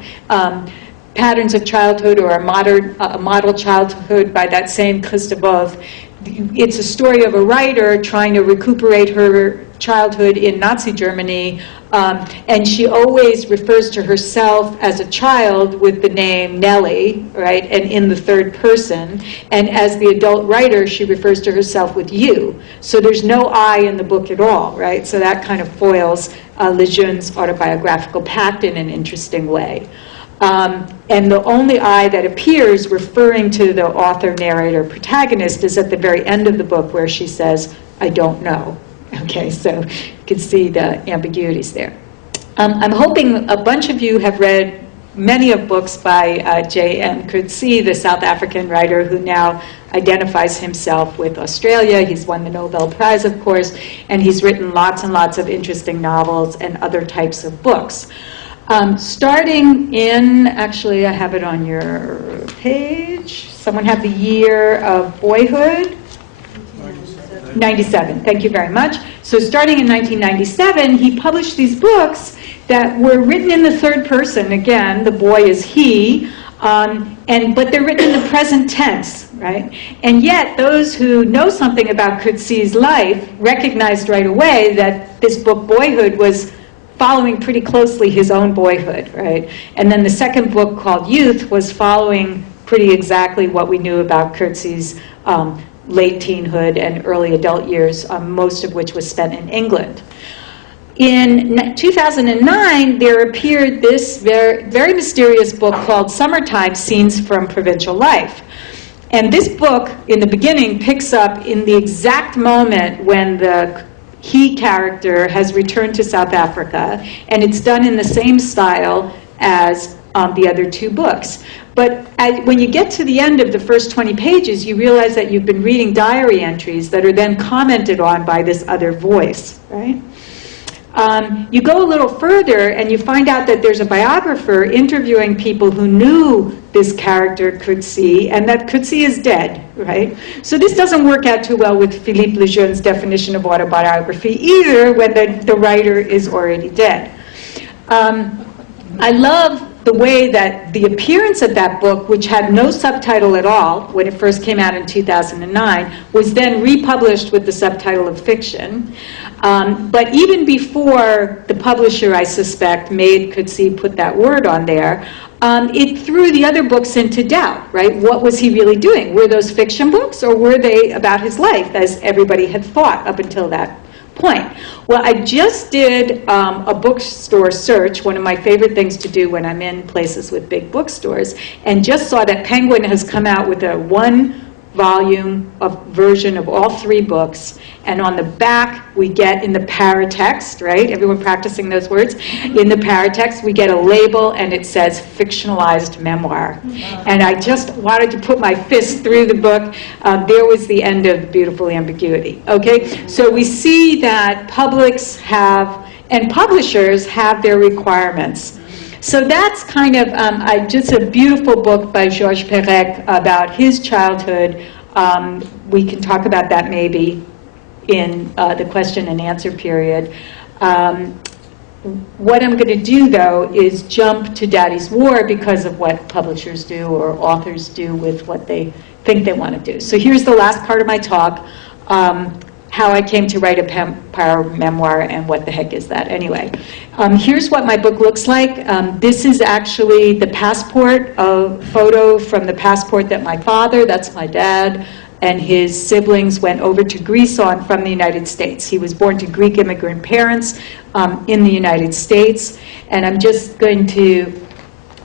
Patterns of Childhood, or a model childhood by that same Christophe. It's a story of a writer trying to recuperate her childhood in Nazi Germany, and she always refers to herself as a child with the name Nellie, right, and in the third person, and as the adult writer, she refers to herself with you. So there's no I in the book at all, right? So that kind of foils Lejeune's autobiographical pact in an interesting way. And the only I that appears referring to the author, narrator, protagonist is at the very end of the book, where she says, I don't know. Okay, so you can see the ambiguities there. I'm hoping a bunch of you have read many of books by J.M. Coetzee, the South African writer who now identifies himself with Australia. He's won the Nobel Prize, of course, and he's written lots and lots of interesting novels and other types of books. Starting in, actually I have it on your page. Someone have the year of boyhood? 97. Thank you very much. So starting in 1997, he published these books that were written in the third person. Again, the boy is he, but they're written in the present tense, right? And yet, those who know something about Coetzee's life recognized right away that this book, Boyhood, was following pretty closely his own boyhood, right? And then the second book, called Youth, was following pretty exactly what we knew about Coetzee's late teenhood and early adult years, most of which was spent in England. In 2009, there appeared this very, very mysterious book called Summertime: Scenes from Provincial Life. And this book, in the beginning, picks up in the exact moment when the he character has returned to South Africa, and it's done in the same style as the other two books. But when you get to the end of the first 20 pages, you realize that you've been reading diary entries that are then commented on by this other voice, right? You go a little further and you find out that there's a biographer interviewing people who knew this character Coetzee, and that Coetzee is dead, right? So this doesn't work out too well with Philippe Lejeune's definition of autobiography either, when the writer is already dead. I love the way that the appearance of that book, which had no subtitle at all when it first came out in 2009, was then republished with the subtitle of fiction. But even before the publisher, I suspect, made Coetzee put that word on there, it threw the other books into doubt, right? What was he really doing? Were those fiction books, or were they about his life, as everybody had thought up until that point? Well, I just did a bookstore search, one of my favorite things to do when I'm in places with big bookstores, and just saw that Penguin has come out with a one-volume version of all three books, and on the back we get, in the paratext, right? Everyone practicing those words? In the paratext we get a label and it says fictionalized memoir. And I just wanted to put my fist through the book. There was the end of beautiful ambiguity, okay? So we see that publics have, and publishers have their requirements. So that's kind of just a beautiful book by Georges Perec about his childhood. We can talk about that maybe in the question and answer period. What I'm going to do, though, is jump to Daddy's War because of what publishers do or authors do with what they think they want to do. So here's the last part of my talk, how I came to write a power memoir, and what the heck is that anyway. Here's what my book looks like. This is actually the passport, a photo from the passport that my father, that's my dad, and his siblings went over to Greece on from the United States. He was born to Greek immigrant parents in the United States. And I'm just going to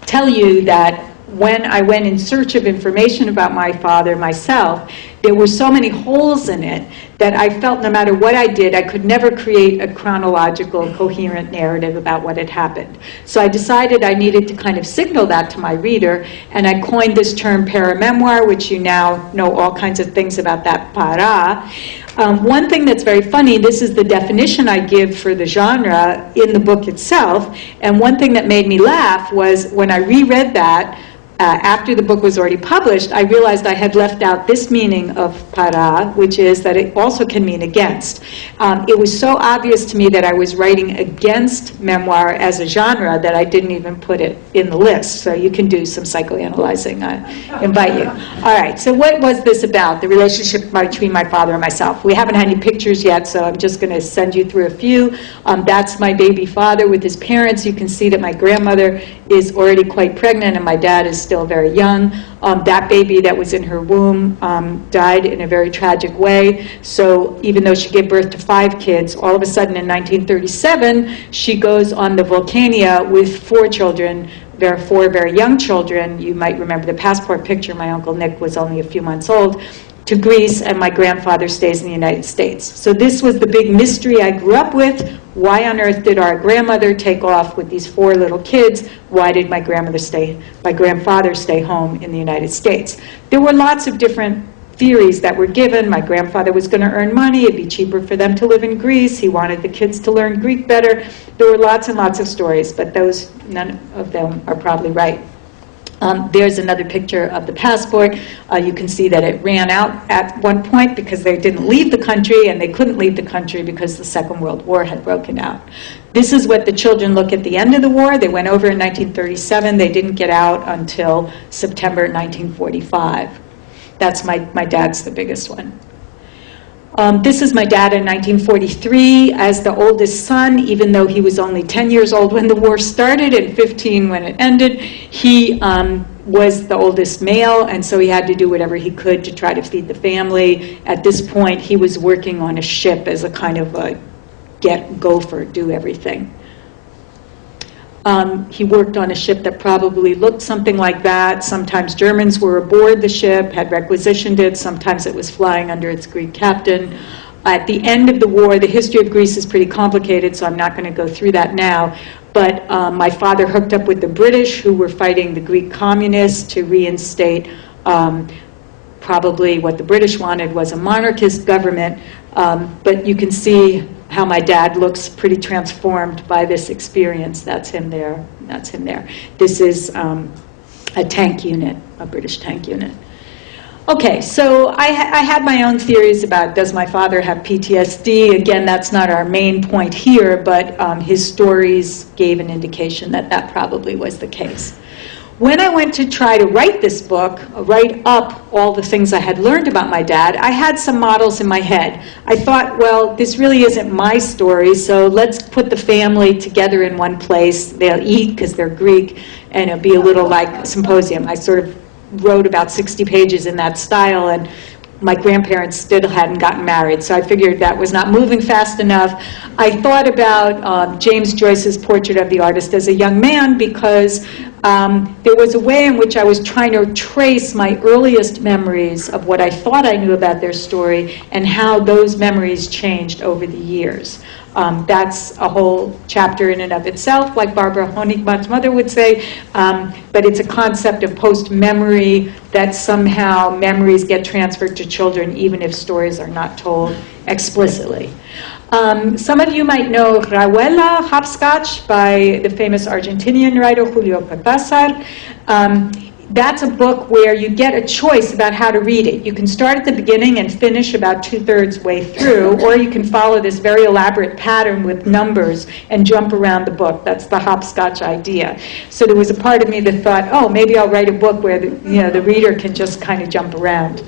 tell you that when I went in search of information about my father myself, there were so many holes in it that I felt no matter what I did, I could never create a chronological, coherent narrative about what had happened. So I decided I needed to kind of signal that to my reader, and I coined this term paramemoir, which you now know all kinds of things about that para. One thing that's very funny, this is the definition I give for the genre in the book itself, and one thing that made me laugh was when I reread that, after the book was already published, I realized I had left out this meaning of para, which is that it also can mean against. It was so obvious to me that I was writing against memoir as a genre that I didn't even put it in the list. So you can do some psychoanalyzing. I invite you. All right, so what was this about, the relationship between my father and myself? We haven't had any pictures yet, so I'm just going to send you through a few. That's my baby father with his parents. You can see that my grandmother is already quite pregnant and my dad is still very young. That baby that was in her womb died in a very tragic way. So even though she gave birth to 5 kids, all of a sudden in 1937, she goes on the Vulcania with 4 children. There are 4 very young children. You might remember the passport picture. My Uncle Nick was only a few months old. To Greece, and my grandfather stays in the United States. So this was the big mystery I grew up with. Why on earth did our grandmother take off with these 4 little kids? Why did my grandfather stay home in the United States? There were lots of different theories that were given. My grandfather was going to earn money. It'd be cheaper for them to live in Greece. He wanted the kids to learn Greek better. There were lots and lots of stories, but none of them are probably right. There's another picture of the passport. You can see that it ran out at one point because they didn't leave the country, and they couldn't leave the country because the Second World War had broken out. This is what the children look at the end of the war. They went over in 1937. They didn't get out until September 1945. That's my dad's the biggest one. This is my dad in 1943 as the oldest son, even though he was only 10 years old when the war started and 15 when it ended. He was the oldest male, and so he had to do whatever he could to try to feed the family. At this point, he was working on a ship as a kind of a gopher, do everything. He worked on a ship that probably looked something like that. Sometimes Germans were aboard the ship, had requisitioned it. Sometimes it was flying under its Greek captain. At the end of the war, the history of Greece is pretty complicated, so I'm not going to go through that now. But my father hooked up with the British, who were fighting the Greek communists to reinstate probably what the British wanted was a monarchist government. But you can see how my dad looks pretty transformed by this experience. That's him there. That's him there. This is a tank unit, a British tank unit. Okay, so I had my own theories about does my father have PTSD. Again, that's not our main point here, but his stories gave an indication that that probably was the case. When I went to try to write this book, write up all the things I had learned about my dad, I had some models in my head. I thought, well, this really isn't my story, so let's put the family together in one place. They'll eat because they're Greek, and it'll be a little like a symposium. I sort of wrote about 60 pages in that style, and my grandparents still hadn't gotten married, so I figured that was not moving fast enough. I thought about James Joyce's Portrait of the Artist as a young man because there was a way in which I was trying to trace my earliest memories of what I thought I knew about their story and how those memories changed over the years. That's a whole chapter in and of itself, like Barbara Honigman's mother would say, but it's a concept of post-memory that somehow memories get transferred to children even if stories are not told explicitly. Some of you might know Rauela Hopscotch by the famous Argentinian writer Julio Cortázar. That's a book where you get a choice about how to read it. You can start at the beginning and finish about 2/3 way through, or you can follow this very elaborate pattern with numbers and jump around the book. That's the hopscotch idea. So there was a part of me that thought, oh, maybe I'll write a book where the reader can just kind of jump around.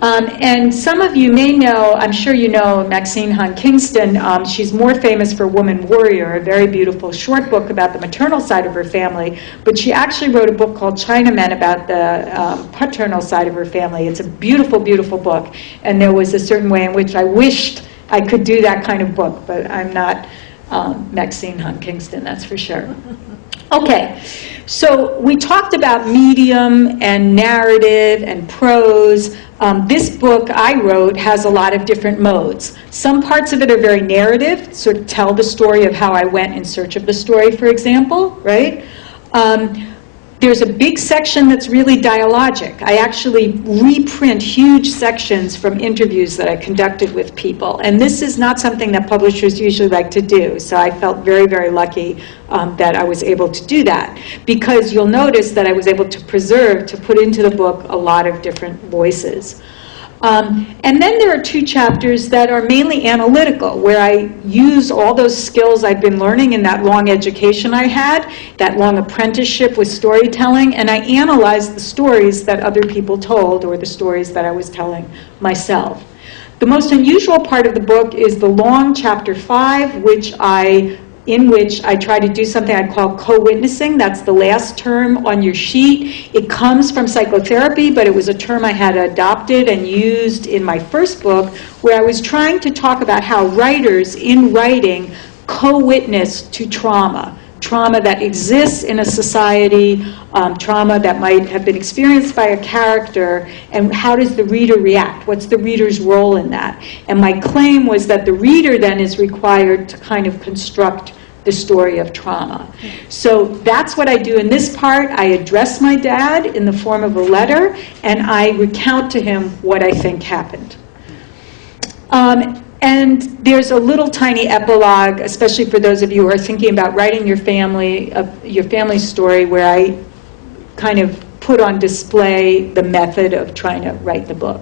And some of you may know, I'm sure you know Maxine Hahn Kingston. She's more famous for Woman Warrior, a very beautiful short book about the maternal side of her family, but she actually wrote a book called Chinamen about the paternal side of her family. It's a beautiful, beautiful book, and there was a certain way in which I wished I could do that kind of book, but I'm not Maxine Hahn Kingston, that's for sure. Okay, so we talked about medium and narrative and prose. This book I wrote has a lot of different modes. Some parts of it are very narrative, sort of tell the story of how I went in search of the story, for example, right? There's a big section that's really dialogic. I actually reprint huge sections from interviews that I conducted with people. And this is not something that publishers usually like to do. So I felt very, very lucky that I was able to do that. Because you'll notice that I was able to preserve, to put into the book, a lot of different voices. And then there are 2 chapters that are mainly analytical, where I use all those skills I've been learning in that long education I had, that long apprenticeship with storytelling, and I analyze the stories that other people told or the stories that I was telling myself. The most unusual part of the book is the long chapter 5, in which I try to do something I call co-witnessing. That's the last term on your sheet. It comes from psychotherapy, but it was a term I had adopted and used in my first book, where I was trying to talk about how writers, in writing, co-witness to trauma. Trauma that exists in a society, trauma that might have been experienced by a character, and how does the reader react? What's the reader's role in that? And my claim was that the reader then is required to kind of construct the story of trauma. So that's what I do in this part. I address my dad in the form of a letter, and I recount to him what I think happened. And there's a little tiny epilogue, especially for those of you who are thinking about writing your family story, where I kind of put on display the method of trying to write the book.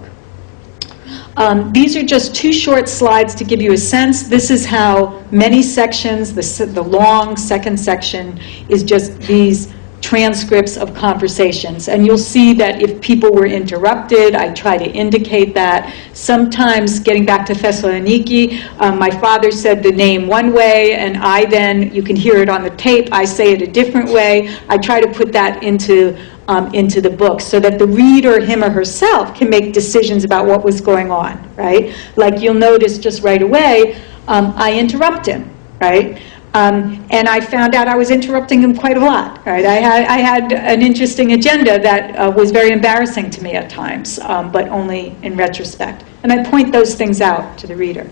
These are just 2 short slides to give you a sense. This is how many sections, the long second section is just these transcripts of conversations. And you'll see that if people were interrupted, I try to indicate that. Sometimes, getting back to Thessaloniki, my father said the name one way, and I then, you can hear it on the tape, I say it a different way. I try to put that into the book so that the reader, him or herself, can make decisions about what was going on, right? Like you'll notice just right away, I interrupt him, right? And I found out I was interrupting him quite a lot, right? I had an interesting agenda that was very embarrassing to me at times, but only in retrospect. And I point those things out to the reader.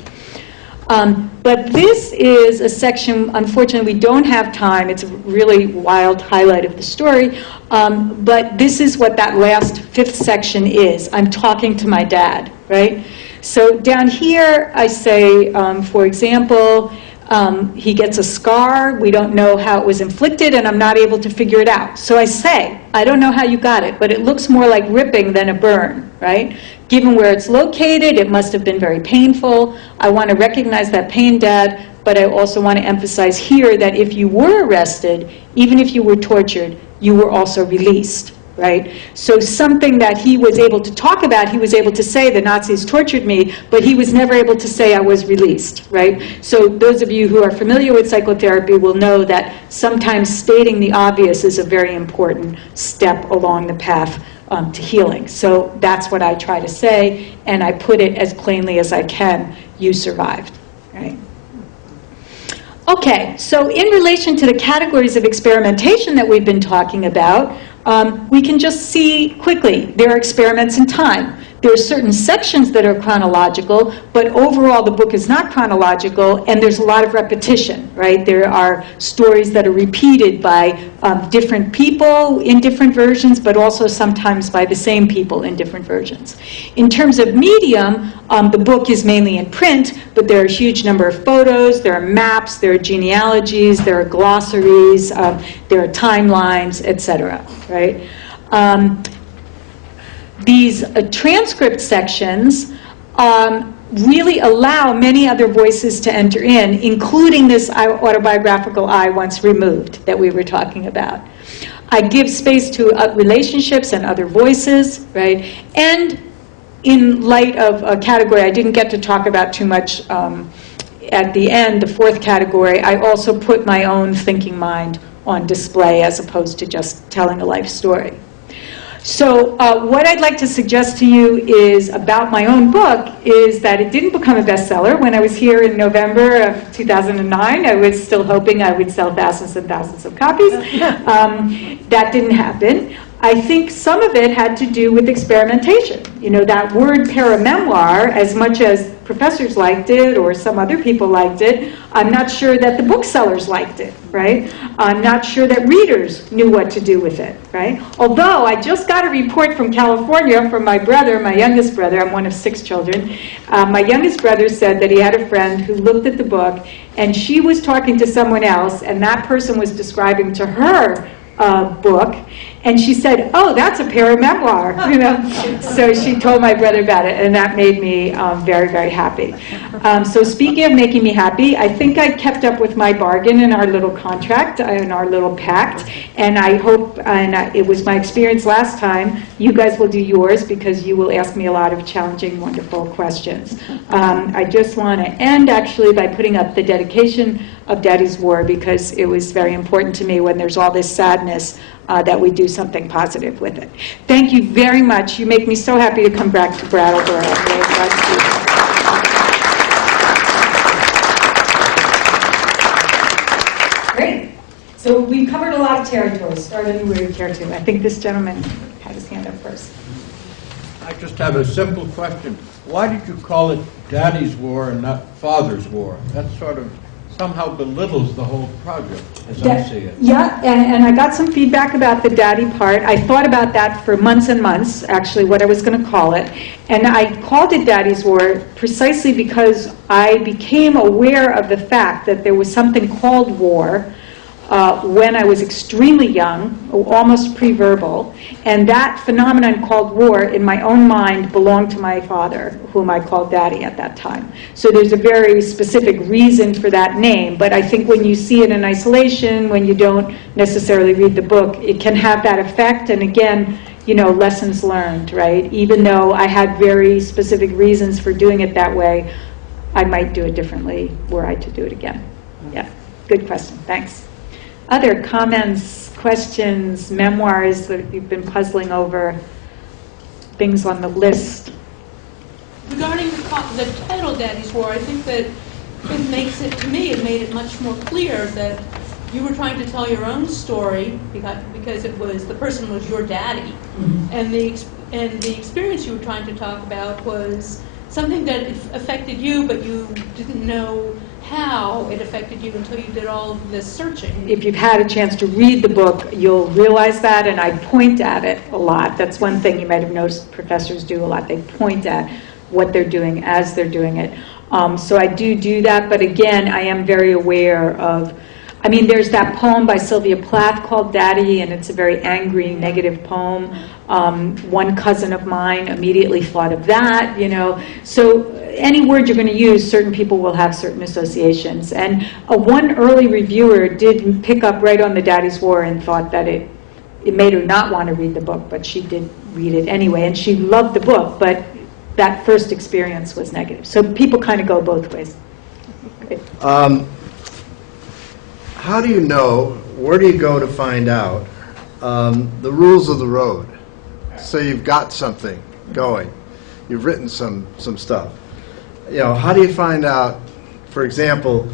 But this is a section, unfortunately, we don't have time. It's a really wild highlight of the story. But this is what that last fifth section is. I'm talking to my dad, right? So down here, I say, for example, he gets a scar. We don't know how it was inflicted, and I'm not able to figure it out. So I say, I don't know how you got it, but it looks more like ripping than a burn, right? Given where it's located, it must have been very painful. I want to recognize that pain, Dad, but I also want to emphasize here that if you were arrested, even if you were tortured, you were also released, right? So something that he was able to talk about, he was able to say the Nazis tortured me, but he was never able to say I was released, right? So those of you who are familiar with psychotherapy will know that sometimes stating the obvious is a very important step along the path to healing. So that's what I try to say, and I put it as plainly as I can, you survived, right? Okay, so in relation to the categories of experimentation that we've been talking about, we can just see quickly, there are experiments in time. There are certain sections that are chronological, but overall the book is not chronological, and there's a lot of repetition, right? There are stories that are repeated by different people in different versions, but also sometimes by the same people in different versions. In terms of medium, the book is mainly in print, but there are a huge number of photos, there are maps, there are genealogies, there are glossaries, there are timelines, etc., right? These transcript sections really allow many other voices to enter in, including this autobiographical I once removed that we were talking about. I give space to relationships and other voices, right? And in light of a category I didn't get to talk about too much at the end, the fourth category, I also put my own thinking mind on display as opposed to just telling a life story. So what I'd like to suggest to you is about my own book is that it didn't become a bestseller. When I was here in November of 2009, I was still hoping I would sell thousands and thousands of copies. That didn't happen. I think some of it had to do with experimentation. You know, that word paramemoir, as much as professors liked it or some other people liked it, I'm not sure that the booksellers liked it, right? I'm not sure that readers knew what to do with it, right? Although I just got a report from California from my brother, my youngest brother, I'm one of 6 children. My youngest brother said that he had a friend who looked at the book and she was talking to someone else and that person was describing to her book, and she said, "Oh, that's a paramemoir," you know. So she told my brother about it, and that made me very, very happy. So speaking of making me happy, I think I kept up with my bargain in our little contract, in our little pact, and I hope, and it was my experience last time, you guys will do yours because you will ask me a lot of challenging, wonderful questions. I just want to end actually by putting up the dedication of Daddy's War because it was very important to me when there's all this sadness that we do something positive with it. Thank you very much. You make me so happy to come back to Brattleboro. I'm really glad to be here. Great. So we covered a lot of territory. Start anywhere you care to. I think this gentleman had his hand up first. I just have a simple question. Why did you call it Daddy's War and not Father's War? That sort of somehow belittles the whole project, as I see it. Yeah, and I got some feedback about the daddy part. I thought about that for months and months, actually, what I was going to call it. And I called it Daddy's War precisely because I became aware of the fact that there was something called war when I was extremely young, almost pre-verbal, and that phenomenon called war, in my own mind, belonged to my father, whom I called Daddy at that time. So there's a very specific reason for that name, but I think when you see it in isolation, when you don't necessarily read the book, it can have that effect, and again, you know, lessons learned, right? Even though I had very specific reasons for doing it that way, I might do it differently were I to do it again. Yeah, good question, thanks. Other comments, questions, memoirs that you've been puzzling over, things on the list? Regarding the title Daddy's War, I think that it makes it, to me, it made it much more clear that you were trying to tell your own story because it was, the person was your daddy. And the experience you were trying to talk about was something that affected you, but you didn't know how it affected you until you did all this searching. If you've had a chance to read the book, you'll realize that, and I point at it a lot. That's one thing you might have noticed professors do a lot. They point at what they're doing as they're doing it. So I do that, but again, I am very aware of, there's that poem by Sylvia Plath called Daddy, and it's a very angry, negative poem. One cousin of mine immediately thought of that, So any word you're going to use, certain people will have certain associations. And one early reviewer did pick up right on the Daddy's War and thought that it made her not want to read the book, but she did read it anyway. And she loved the book, but that first experience was negative. So people kind of go both ways. Okay. How do you know, where do you go to find out the rules of the road? So you've got something going. You've written some stuff. How do you find out, for example,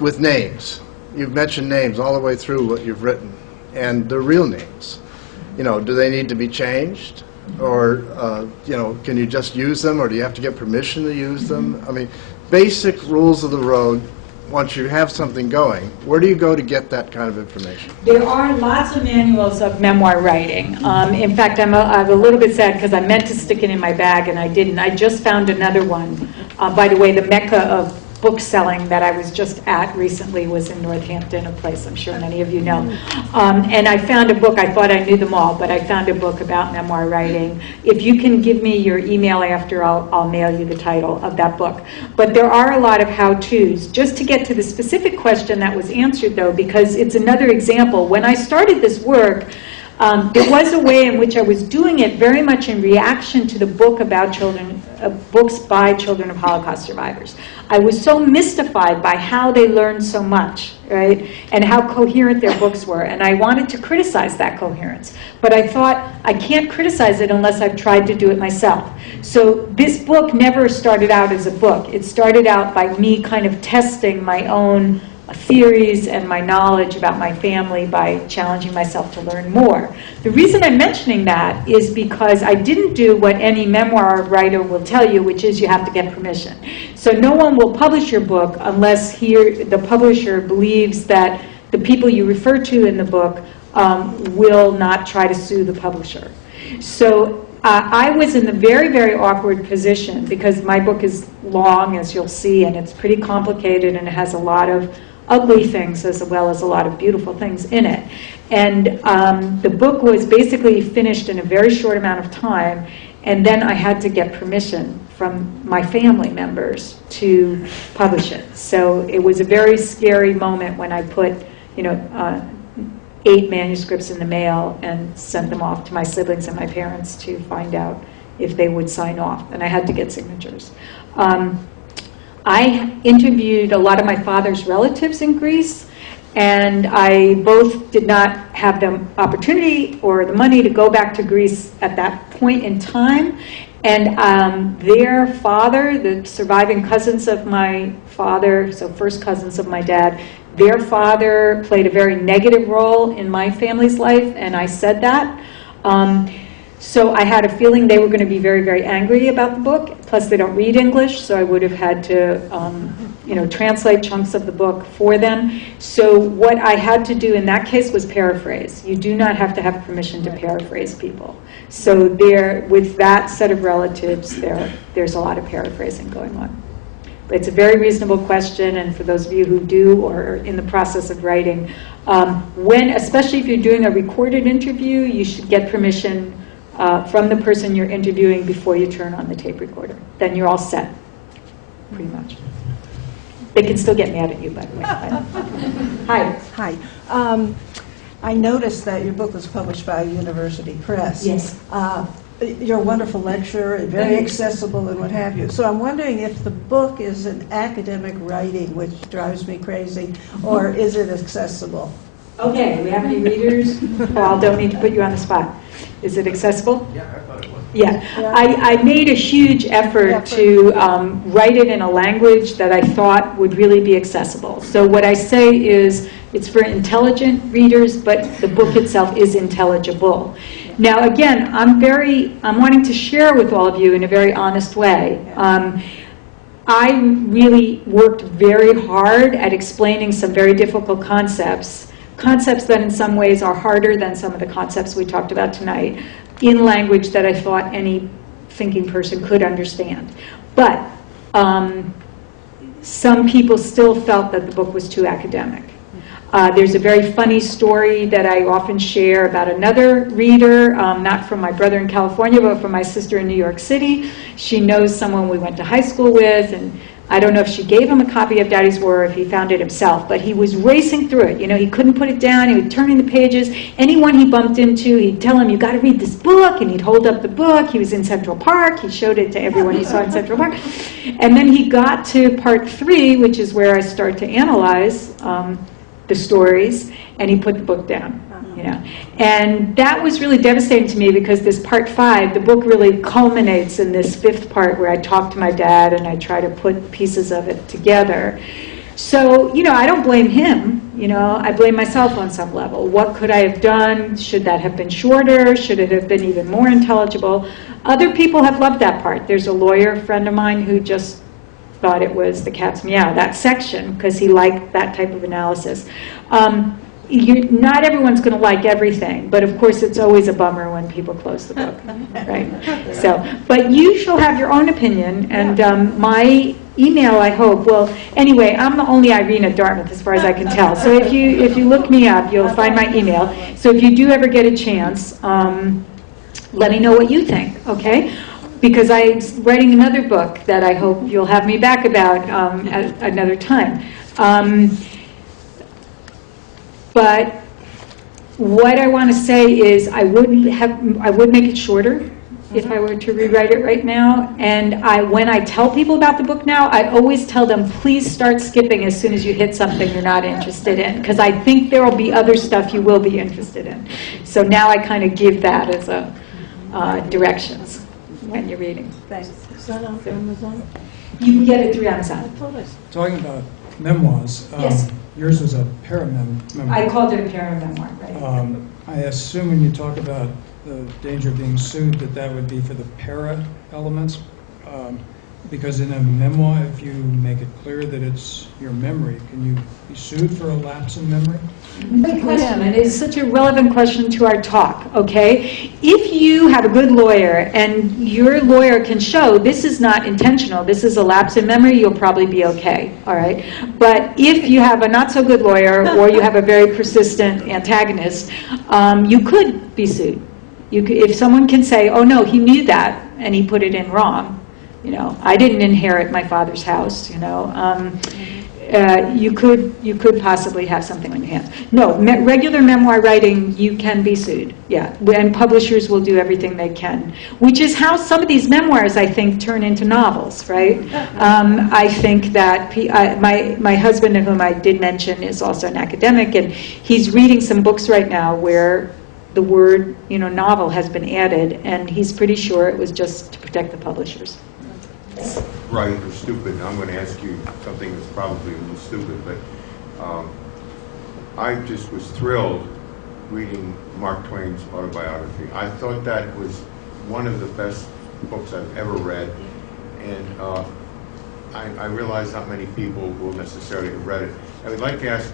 with names? You've mentioned names all the way through what you've written, and they're real names. Do they need to be changed? Or, can you just use them, or do you have to get permission to use them? Basic rules of the road. Once you have something going, where do you go to get that kind of information? There are lots of manuals of memoir writing. In fact, I'm a little bit sad because I meant to stick it in my bag and I didn't. I just found another one. By the way, the mecca of book selling that I was just at recently was in Northampton, a place I'm sure many of you know. And I found a book, I thought I knew them all, but I found a book about memoir writing. If you can give me your email after, I'll mail you the title of that book. But there are a lot of how-tos. Just to get to the specific question that was answered, though, because it's another example. When I started this work, there was a way in which I was doing it very much in reaction to the book about children, books by children of Holocaust survivors. I was so mystified by how they learned so much, right, and how coherent their books were, and I wanted to criticize that coherence. But I thought, I can't criticize it unless I've tried to do it myself. So this book never started out as a book. It started out by me kind of testing my own theories and my knowledge about my family by challenging myself to learn more. The reason I'm mentioning that is because I didn't do what any memoir writer will tell you, which is you have to get permission. So no one will publish your book unless the publisher believes that the people you refer to in the book will not try to sue the publisher. So I was in the very, very awkward position because my book is long, as you'll see, and it's pretty complicated, and it has a lot of ugly things as well as a lot of beautiful things in it. And the book was basically finished in a very short amount of time, and then I had to get permission from my family members to publish it. So it was a very scary moment when I put, 8 manuscripts in the mail and sent them off to my siblings and my parents to find out if they would sign off, and I had to get signatures. I interviewed a lot of my father's relatives in Greece, and I both did not have the opportunity or the money to go back to Greece at that point in time. And their father, the surviving cousins of my father, so first cousins of my dad, their father played a very negative role in my family's life, and I said that. So I had a feeling they were going to be very, very angry about the book. Plus, they don't read English, so I would have had to, translate chunks of the book for them. So what I had to do in that case was paraphrase. You do not have to have permission to paraphrase people. So with that set of relatives, there's a lot of paraphrasing going on. But it's a very reasonable question, and for those of you who do or are in the process of writing, especially if you're doing a recorded interview, you should get permission from the person you're interviewing before you turn on the tape recorder. Then you're all set, pretty much. They can still get mad at you, by the way. Hi. Hi. I noticed that your book was published by University Press. Yes. You're a wonderful lecturer, and very accessible and what have you. So I'm wondering if the book is an academic writing, which drives me crazy, or is it accessible? Okay, we have any readers? Paul, don't need to put you on the spot. Is it accessible? Yeah, I thought it was. Yeah, I made a huge effort to write it in a language that I thought would really be accessible. So what I say is, it's for intelligent readers, but the book itself is intelligible. Now, again, I'm wanting to share with all of you in a very honest way. I really worked very hard at explaining some very difficult concepts that in some ways are harder than some of the concepts we talked about tonight, in language that I thought any thinking person could understand. But some people still felt that the book was too academic. There's a very funny story that I often share about another reader, not from my brother in California, but from my sister in New York City. She knows someone we went to high school with, and I don't know if she gave him a copy of Daddy's War or if he found it himself, but he was racing through it. You know, he couldn't put it down. He was turning the pages. Anyone he bumped into, he'd tell him, you got to read this book, and he'd hold up the book. He was in Central Park. He showed it to everyone he saw in Central Park. And then he got to part 3, which is where I start to analyze the stories, and he put the book down. You know, and that was really devastating to me because this part 5, the book really culminates in this 5th part where I talk to my dad and I try to put pieces of it together. So, you know, I don't blame him. You know, I blame myself on some level. What could I have done? Should that have been shorter? Should it have been even more intelligible? Other people have loved that part. There's a lawyer friend of mine who just thought it was the cat's meow, that section, because he liked that type of analysis. Not everyone's going to like everything, but of course it's always a bummer when people close the book, right? So, but you shall have your own opinion, and my email, I hope, well, anyway, I'm the only Irene at Dartmouth as far as I can tell, so if you look me up, you'll find my email. So if you do ever get a chance, let me know what you think, okay? Because I'm writing another book that I hope you'll have me back about at another time. But what I want to say is I would make it shorter if I were to rewrite it right now. And when I tell people about the book now, I always tell them, please start skipping as soon as you hit something you're not interested in, because I think there will be other stuff you will be interested in. So now I kind of give that as a directions when you're reading. Thanks. Is that on Amazon? You can get it through Amazon. Talking about memoirs, Yes. yours was a memoir. I called it a para-memoir, right? I assume when you talk about the danger of being sued, that would be for the para elements, because in a memoir, if you make it clear that it's your memory, can you be sued for a lapse in memory? Good question, and it's such a relevant question to our talk, okay? If you have a good lawyer and your lawyer can show this is not intentional, this is a lapse in memory, you'll probably be okay, all right? But if you have a not so good lawyer or you have a very persistent antagonist, you could be sued. If someone can say, oh no, he knew that and he put it in wrong, you know, I didn't inherit my father's house, you know, you could possibly have something on your hands. No, regular memoir writing, you can be sued, yeah, and publishers will do everything they can, which is how some of these memoirs, I think, turn into novels, right? I think that my husband, whom I did mention, is also an academic, and he's reading some books right now where the word, you know, novel has been added, and he's pretty sure it was just to protect the publishers. Right or stupid. I'm going to ask you something that's probably a little stupid, but I just was thrilled reading Mark Twain's autobiography. I thought that was one of the best books I've ever read, and I realize not many people will necessarily have read it. I would like to ask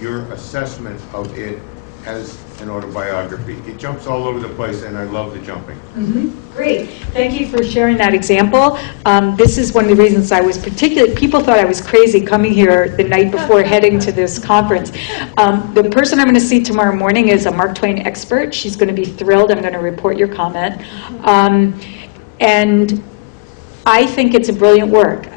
your assessment of it as an autobiography. It jumps all over the place, and I love the jumping. Mm-hmm. Great. Thank you for sharing that example. This is one of the reasons I was people thought I was crazy coming here the night before heading to this conference. The person I'm going to see tomorrow morning is a Mark Twain expert. She's going to be thrilled. I'm going to report your comment. And I think it's a brilliant work.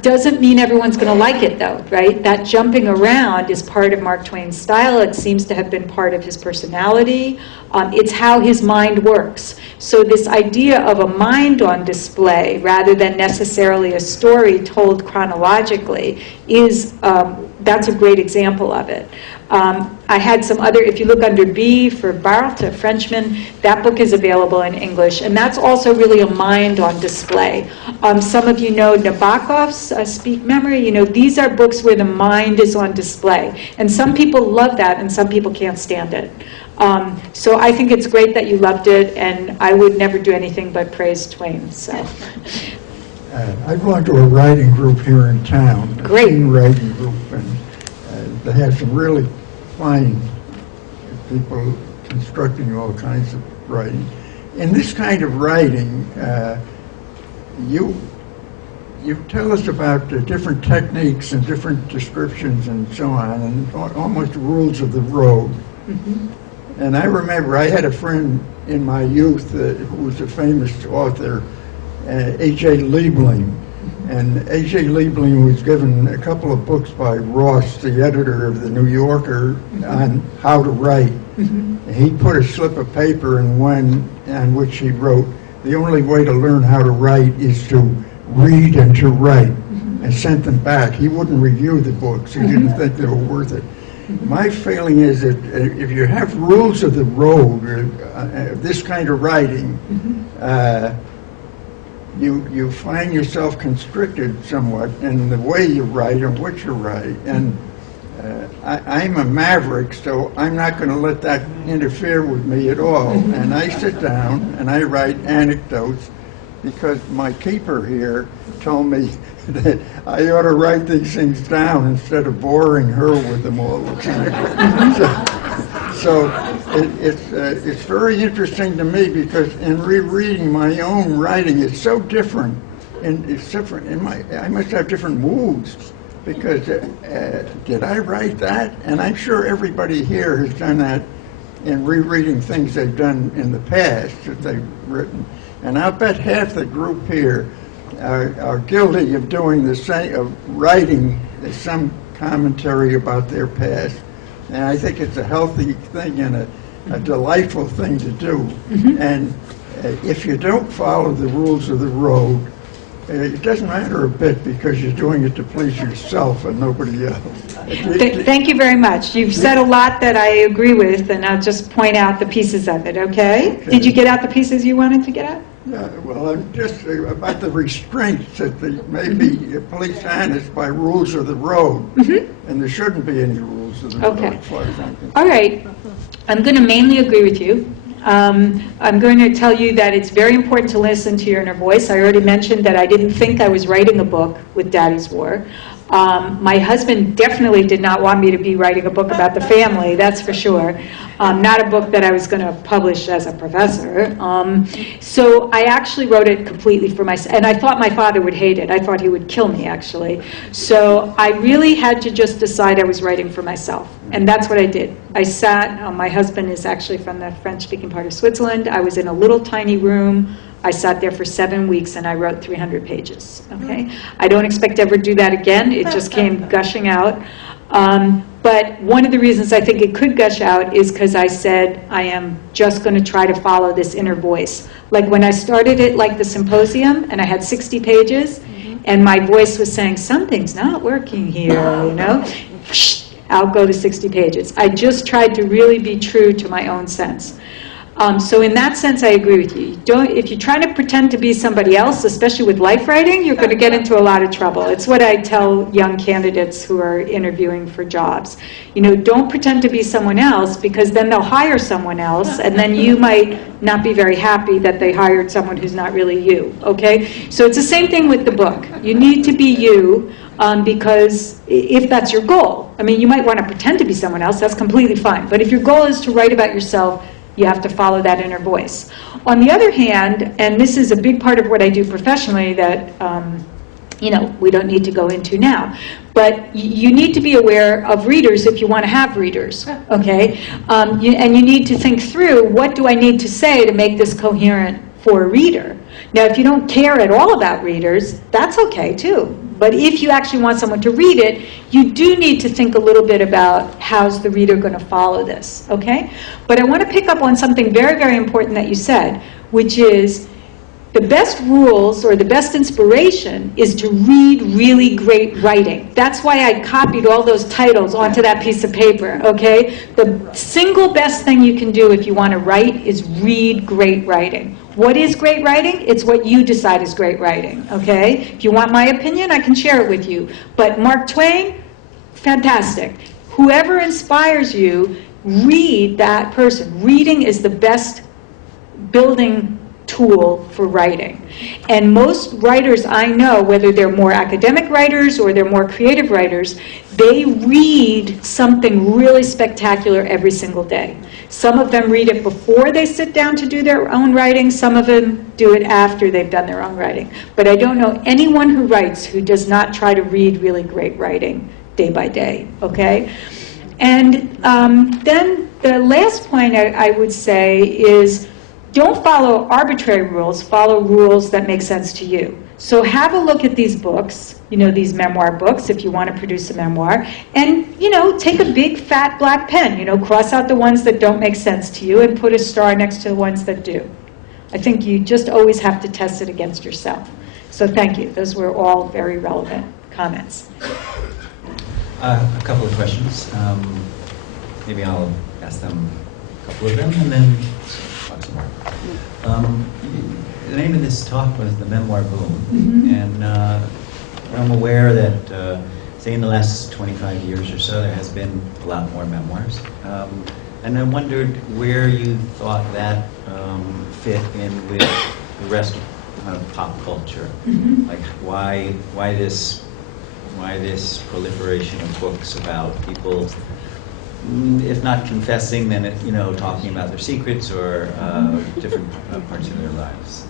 Doesn't mean everyone's going to like it, though, right? That jumping around is part of Mark Twain's style. It seems to have been part of his personality. It's how his mind works. So this idea of a mind on display, rather than necessarily a story told chronologically, is that's a great example of it. I had some other, if you look under B for Barthes, a Frenchman, that book is available in English, and that's also really a mind on display. Some of you know Nabokov's Speak Memory. You know, these are books where the mind is on display, and some people love that, and some people can't stand it. So I think it's great that you loved it, and I would never do anything but praise Twain. So. I belong to a writing group here in town. Great. A teen writing group, and they have some really fine people constructing all kinds of writing. In this kind of writing, you tell us about the different techniques and different descriptions and so on, and almost rules of the road. Mm-hmm. And I remember I had a friend in my youth who was a famous author, A.J. Liebling. And A.J. Liebling was given a couple of books by Ross, the editor of the New Yorker, on how to write. And he put a slip of paper in one on which he wrote, "The only way to learn how to write is to read and to write," and sent them back. He wouldn't review the books. He didn't think they were worth it. My feeling is that if you have rules of the road, this kind of writing, you find yourself constricted somewhat in the way you write and what you write. And I'm a maverick, so I'm not going to let that interfere with me at all. And I sit down and I write anecdotes because my keeper here told me that I ought to write these things down instead of boring her with them all the time. So it's very interesting to me because in rereading my own writing, it's so different, and it's different. I must have different moods because did I write that? And I'm sure everybody here has done that in rereading things they've done in the past that they've written. And I'll bet half the group here are guilty of doing the same, of writing some commentary about their past. And I think it's a healthy thing and a delightful thing to do. And if you don't follow the rules of the road, it doesn't matter a bit because you're doing it to please yourself and nobody else. Thank you very much. You've said a lot that I agree with, and I'll just point out the pieces of it, okay? Did you get out the pieces you wanted to get out? Well, I'm just about the restraints that they may be placed on us by rules of the road, and there shouldn't be any rules of the road, as far as I'm concerned. All right. I'm going to mainly agree with you. I'm going to tell you that it's very important to listen to your inner voice. I already mentioned that I didn't think I was writing a book with Daddy's War. My husband definitely did not want me to be writing a book about the family, that's for sure. Not a book that I was going to publish as a professor. So I actually wrote it completely for myself, and I thought my father would hate it. I thought he would kill me, actually. So I really had to just decide I was writing for myself, and that's what I did. I sat, my husband is actually from the French-speaking part of Switzerland. I was in a little tiny room. I sat there for 7 weeks and I wrote 300 pages, okay? I don't expect to ever do that again. It just came gushing out. But one of the reasons I think it could gush out is because I said I am just going to try to follow this inner voice. Like when I started it, like the symposium, and I had 60 pages, and my voice was saying, something's not working here, you know? I'll go to 60 pages. I just tried to really be true to my own sense. So in that sense, I agree with you. If you're trying to pretend to be somebody else, especially with life writing, you're going to get into a lot of trouble. It's what I tell young candidates who are interviewing for jobs. You know, don't pretend to be someone else because then they'll hire someone else, and then you might not be very happy that they hired someone who's not really you, okay? So it's the same thing with the book. You need to be you because if that's your goal, I mean, you might want to pretend to be someone else, that's completely fine. But if your goal is to write about yourself, you have to follow that inner voice. On the other hand, and this is a big part of what I do professionally that, you know, we don't need to go into now, but you need to be aware of readers if you want to have readers, okay? And you need to think through, what do I need to say to make this coherent for a reader? Now, if you don't care at all about readers, that's okay too. But if you actually want someone to read it, you do need to think a little bit about how's the reader going to follow this, okay? But I want to pick up on something very, very important that you said, which is the best rules or the best inspiration is to read really great writing. That's why I copied all those titles onto that piece of paper, okay? The single best thing you can do if you want to write is read great writing. What is great writing? It's what you decide is great writing, okay? If you want my opinion, I can share it with you. But Mark Twain, fantastic. Whoever inspires you, read that person. Reading is the best building tool for writing. And most writers I know, whether they're more academic writers or they're more creative writers, they read something really spectacular every single day. Some of them read it before they sit down to do their own writing. Some of them do it after they've done their own writing. But I don't know anyone who writes who does not try to read really great writing day by day, okay? And then the last point I would say is, don't follow arbitrary rules, follow rules that make sense to you. So have a look at these books, these memoir books, if you want to produce a memoir, and, take a big fat black pen, cross out the ones that don't make sense to you and put a star next to the ones that do. I think you just always have to test it against yourself. So thank you. Those were all very relevant comments. A couple of questions. Maybe I'll ask them a couple of them and then talk some more. The name of this talk was The Memoir Boom. And I'm aware that, say, in the last 25 years or so, there has been a lot more memoirs. And I wondered where you thought that fit in with the rest of kind of pop culture. Like, why this proliferation of books about people, if not confessing, then talking about their secrets or different parts of their lives.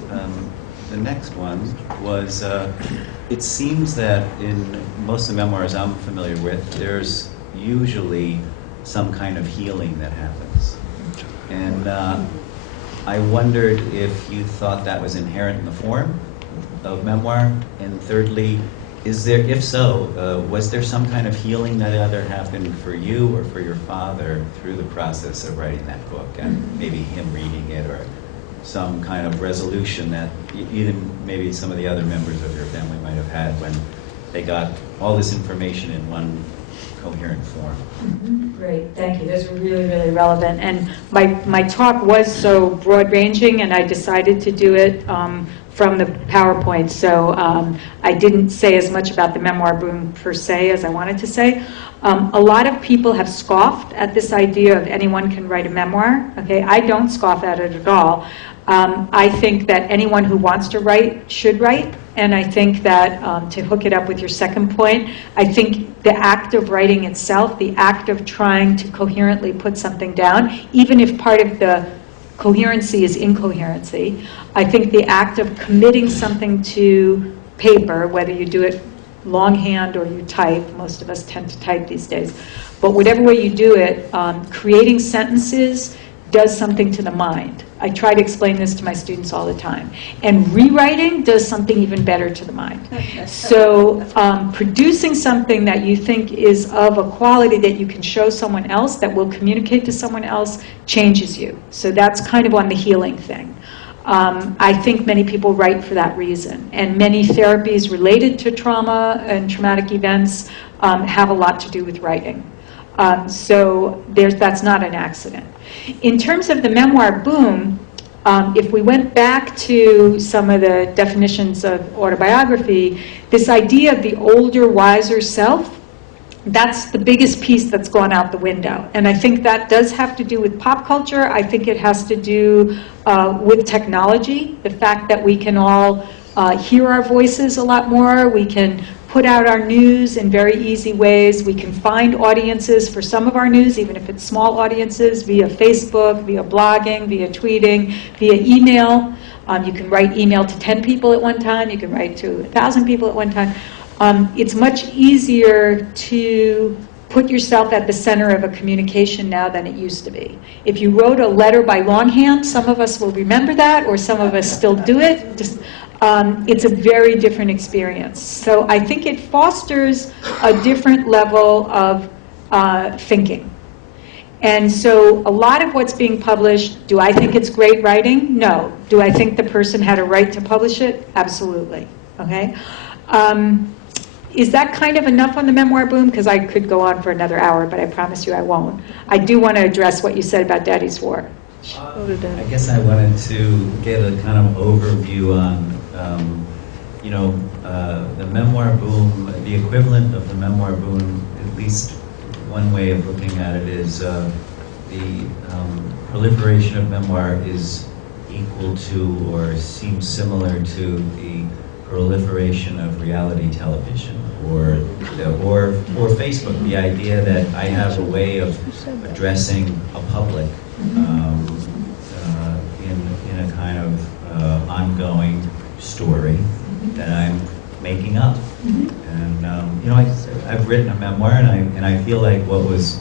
The next one was, it seems that in most of the memoirs I'm familiar with, there's usually some kind of healing that happens. And I wondered if you thought that was inherent in the form of memoir. And thirdly, if so, was there some kind of healing that either happened for you or for your father through the process of writing that book, and maybe him reading it, or some kind of resolution that even maybe some of the other members of your family might have had when they got all this information in one coherent form? Great, thank you. Those are really, really relevant. And my talk was so broad-ranging, and I decided to do it from the PowerPoint, so I didn't say as much about the memoir boom per se as I wanted to say. A lot of people have scoffed at this idea of anyone can write a memoir. Okay, I don't scoff at it at all. I think that anyone who wants to write should write, and I think that to hook it up with your second point, I think the act of writing itself, the act of trying to coherently put something down, even if part of the coherency is incoherency, I think the act of committing something to paper, whether you do it longhand or you type, most of us tend to type these days, but whatever way you do it, creating sentences does something to the mind. I try to explain this to my students all the time. And rewriting does something even better to the mind. So producing something that you think is of a quality that you can show someone else, that will communicate to someone else, changes you. So that's kind of on the healing thing. I think many people write for that reason. And many therapies related to trauma and traumatic events have a lot to do with writing. So that's not an accident. In terms of the memoir boom, if we went back to some of the definitions of autobiography, this idea of the older, wiser self, that's the biggest piece that's gone out the window. And I think that does have to do with pop culture. I think it has to do with technology, the fact that we can all hear our voices a lot more. We can put out our news in very easy ways. We can find audiences for some of our news, even if it's small audiences, via Facebook, via blogging, via tweeting, via email. You can write email to 10 people at one time. You can write to 1,000 people at one time. It's much easier to put yourself at the center of a communication now than it used to be. If you wrote a letter by longhand, some of us will remember that, or some of us still do it. It's a very different experience. So I think it fosters a different level of thinking. And so a lot of what's being published, do I think it's great writing? No. Do I think the person had a right to publish it? Absolutely. Okay? Is that kind of enough on the memoir boom? Because I could go on for another hour, but I promise you I won't. I do want to address what you said about Daddy's War. I guess I wanted to get a kind of overview on, the memoir boom, the equivalent of the memoir boom, at least one way of looking at it is the proliferation of memoir is equal to or seems similar to the proliferation of reality television or Facebook, the idea that I have a way of addressing a public in a kind of ongoing story that I'm making up. And I've written a memoir, and I feel like what was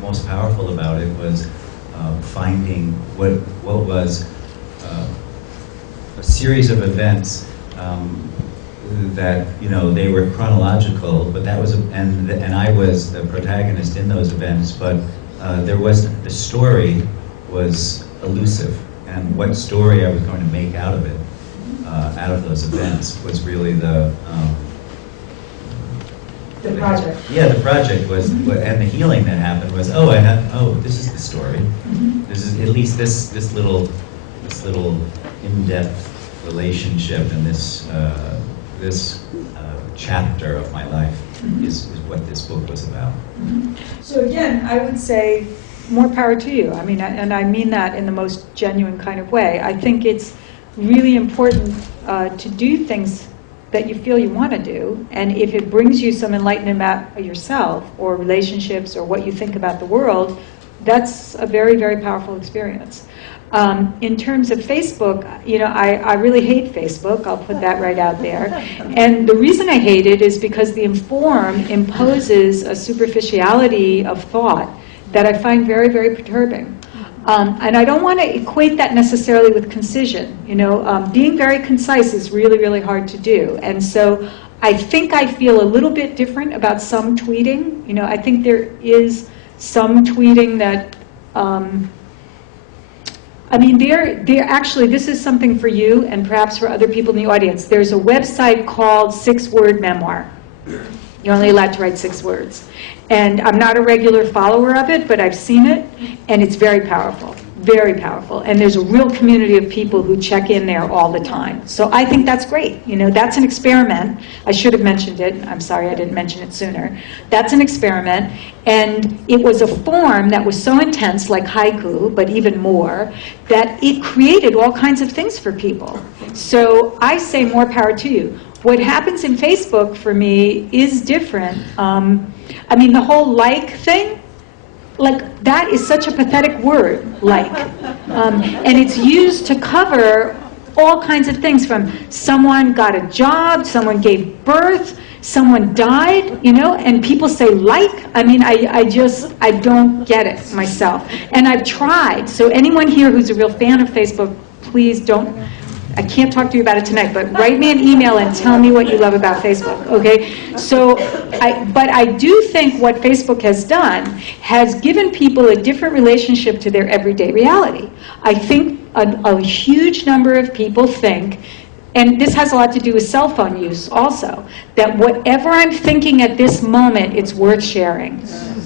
most powerful about it was finding what was a series of events that they were chronological, but that was and I was the protagonist in those events, but the story was elusive, and what story I was going to make out of it, out of those events, was really the project. Yeah, the project was, and the healing that happened was, this is the story. This is at least this little in-depth relationship and this chapter of my life is what this book was about. So again, I would say more power to you. I mean, and I mean that in the most genuine kind of way. I think it's really important to do things that you feel you want to do, and if it brings you some enlightenment about yourself or relationships or what you think about the world, that's a very, very powerful experience. In terms of Facebook, I really hate Facebook. I'll put that right out there. And the reason I hate it is because the Inform imposes a superficiality of thought that I find very, very perturbing. And I don't want to equate that necessarily with concision. Being very concise is really, really hard to do. And so I think I feel a little bit different about some tweeting. I think there is some tweeting that, actually, this is something for you and perhaps for other people in the audience. There's a website called 6 Word Memoir. You're only allowed to write 6 words. And I'm not a regular follower of it, but I've seen it, and it's very powerful, very powerful. And there's a real community of people who check in there all the time. So I think that's great. That's an experiment. I should have mentioned it. I'm sorry I didn't mention it sooner. That's an experiment, and it was a form that was so intense, like haiku, but even more, that it created all kinds of things for people. So I say more power to you. What happens in Facebook for me is different. The whole like thing, that is such a pathetic word, like. And it's used to cover all kinds of things, from someone got a job, someone gave birth, someone died, and people say like. I don't get it myself. And I've tried. So anyone here who's a real fan of Facebook, please don't. I can't talk to you about it tonight, but write me an email and tell me what you love about Facebook, okay? But I do think what Facebook has done has given people a different relationship to their everyday reality. I think a huge number of people think, and this has a lot to do with cell phone use also, that whatever I'm thinking at this moment, it's worth sharing,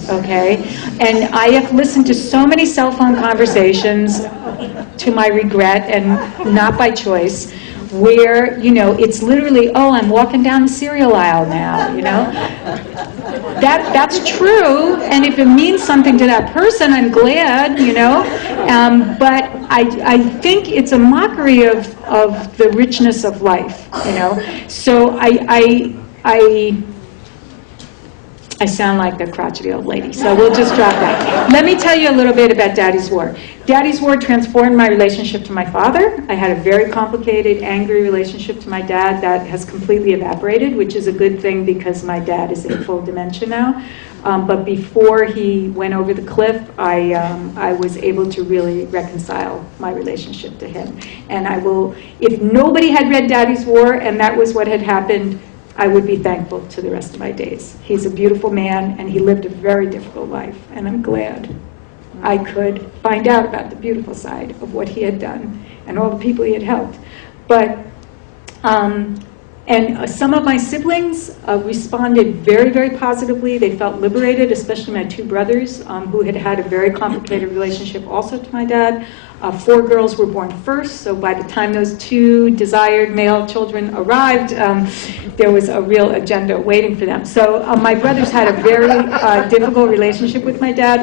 okay? And I have listened to so many cell phone conversations, to my regret and not by choice, where, it's literally, I'm walking down the cereal aisle now, That's true, and if it means something to that person, I'm glad, But I think it's a mockery of the richness of life, So I sound like a crotchety old lady, so we'll just drop that. Let me tell you a little bit about Daddy's War. Daddy's War transformed my relationship to my father. I had a very complicated, angry relationship to my dad that has completely evaporated, which is a good thing because my dad is in full dementia now. But before he went over the cliff, I was able to really reconcile my relationship to him. And if nobody had read Daddy's War and that was what had happened, I would be thankful to the rest of my days. He's a beautiful man, and he lived a very difficult life, and I'm glad. I could find out about the beautiful side of what he had done and all the people he had helped. But, some of my siblings responded very, very positively. They felt liberated, especially my two brothers, who had had a very complicated relationship also to my dad. 4 girls were born first, so by the time those 2 desired male children arrived, there was a real agenda waiting for them. So my brothers had a very difficult relationship with my dad,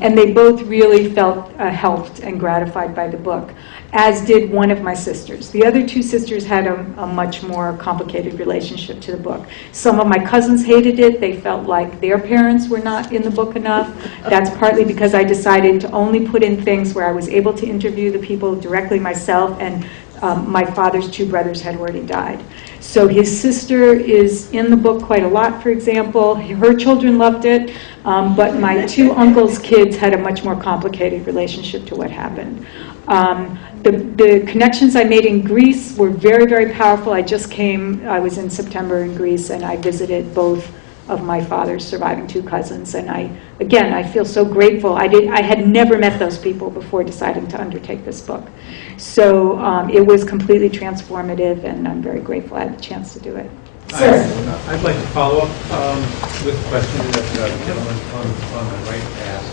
and they both really felt helped and gratified by the book, as did one of my sisters. The other 2 sisters had a much more complicated relationship to the book. Some of my cousins hated it. They felt like their parents were not in the book enough. That's partly because I decided to only put in things where I was able to interview the people directly myself, and my father's 2 brothers had already died. So his sister is in the book quite a lot, for example. Her children loved it, but my 2 uncles' kids had a much more complicated relationship to what happened. The connections I made in Greece were very, very powerful. I was in September in Greece, and I visited both of my father's surviving 2 cousins. And I feel so grateful. I had never met those people before deciding to undertake this book. So it was completely transformative, and I'm very grateful I had the chance to do it. I'd like to follow up with a question that the gentleman on the right asked.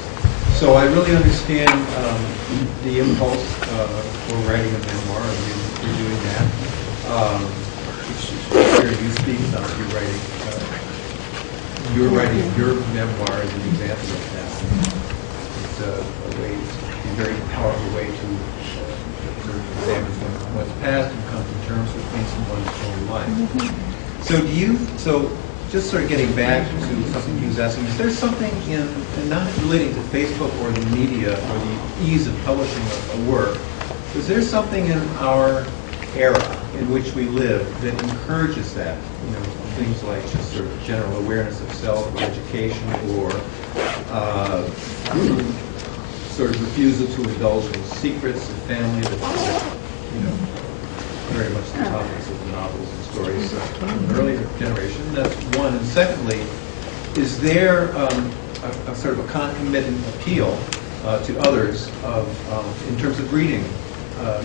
So I really understand the impulse for writing a memoir, and you're doing that. Here you speak about you're writing your memoir as an example of that. It's a very powerful way to examine what's past and come to terms with things in one's own life. So just sort of getting back to something he was asking, is there something and not relating to Facebook or the media or the ease of publishing a work, is there something in our era in which we live that encourages that? Things like just sort of general awareness of self, or education, or sort of refusal to indulge in secrets of family that's very much the topics of the novels and stories of the earlier generation. That's one. And secondly, is there a sort of a concomitant appeal to others in terms of reading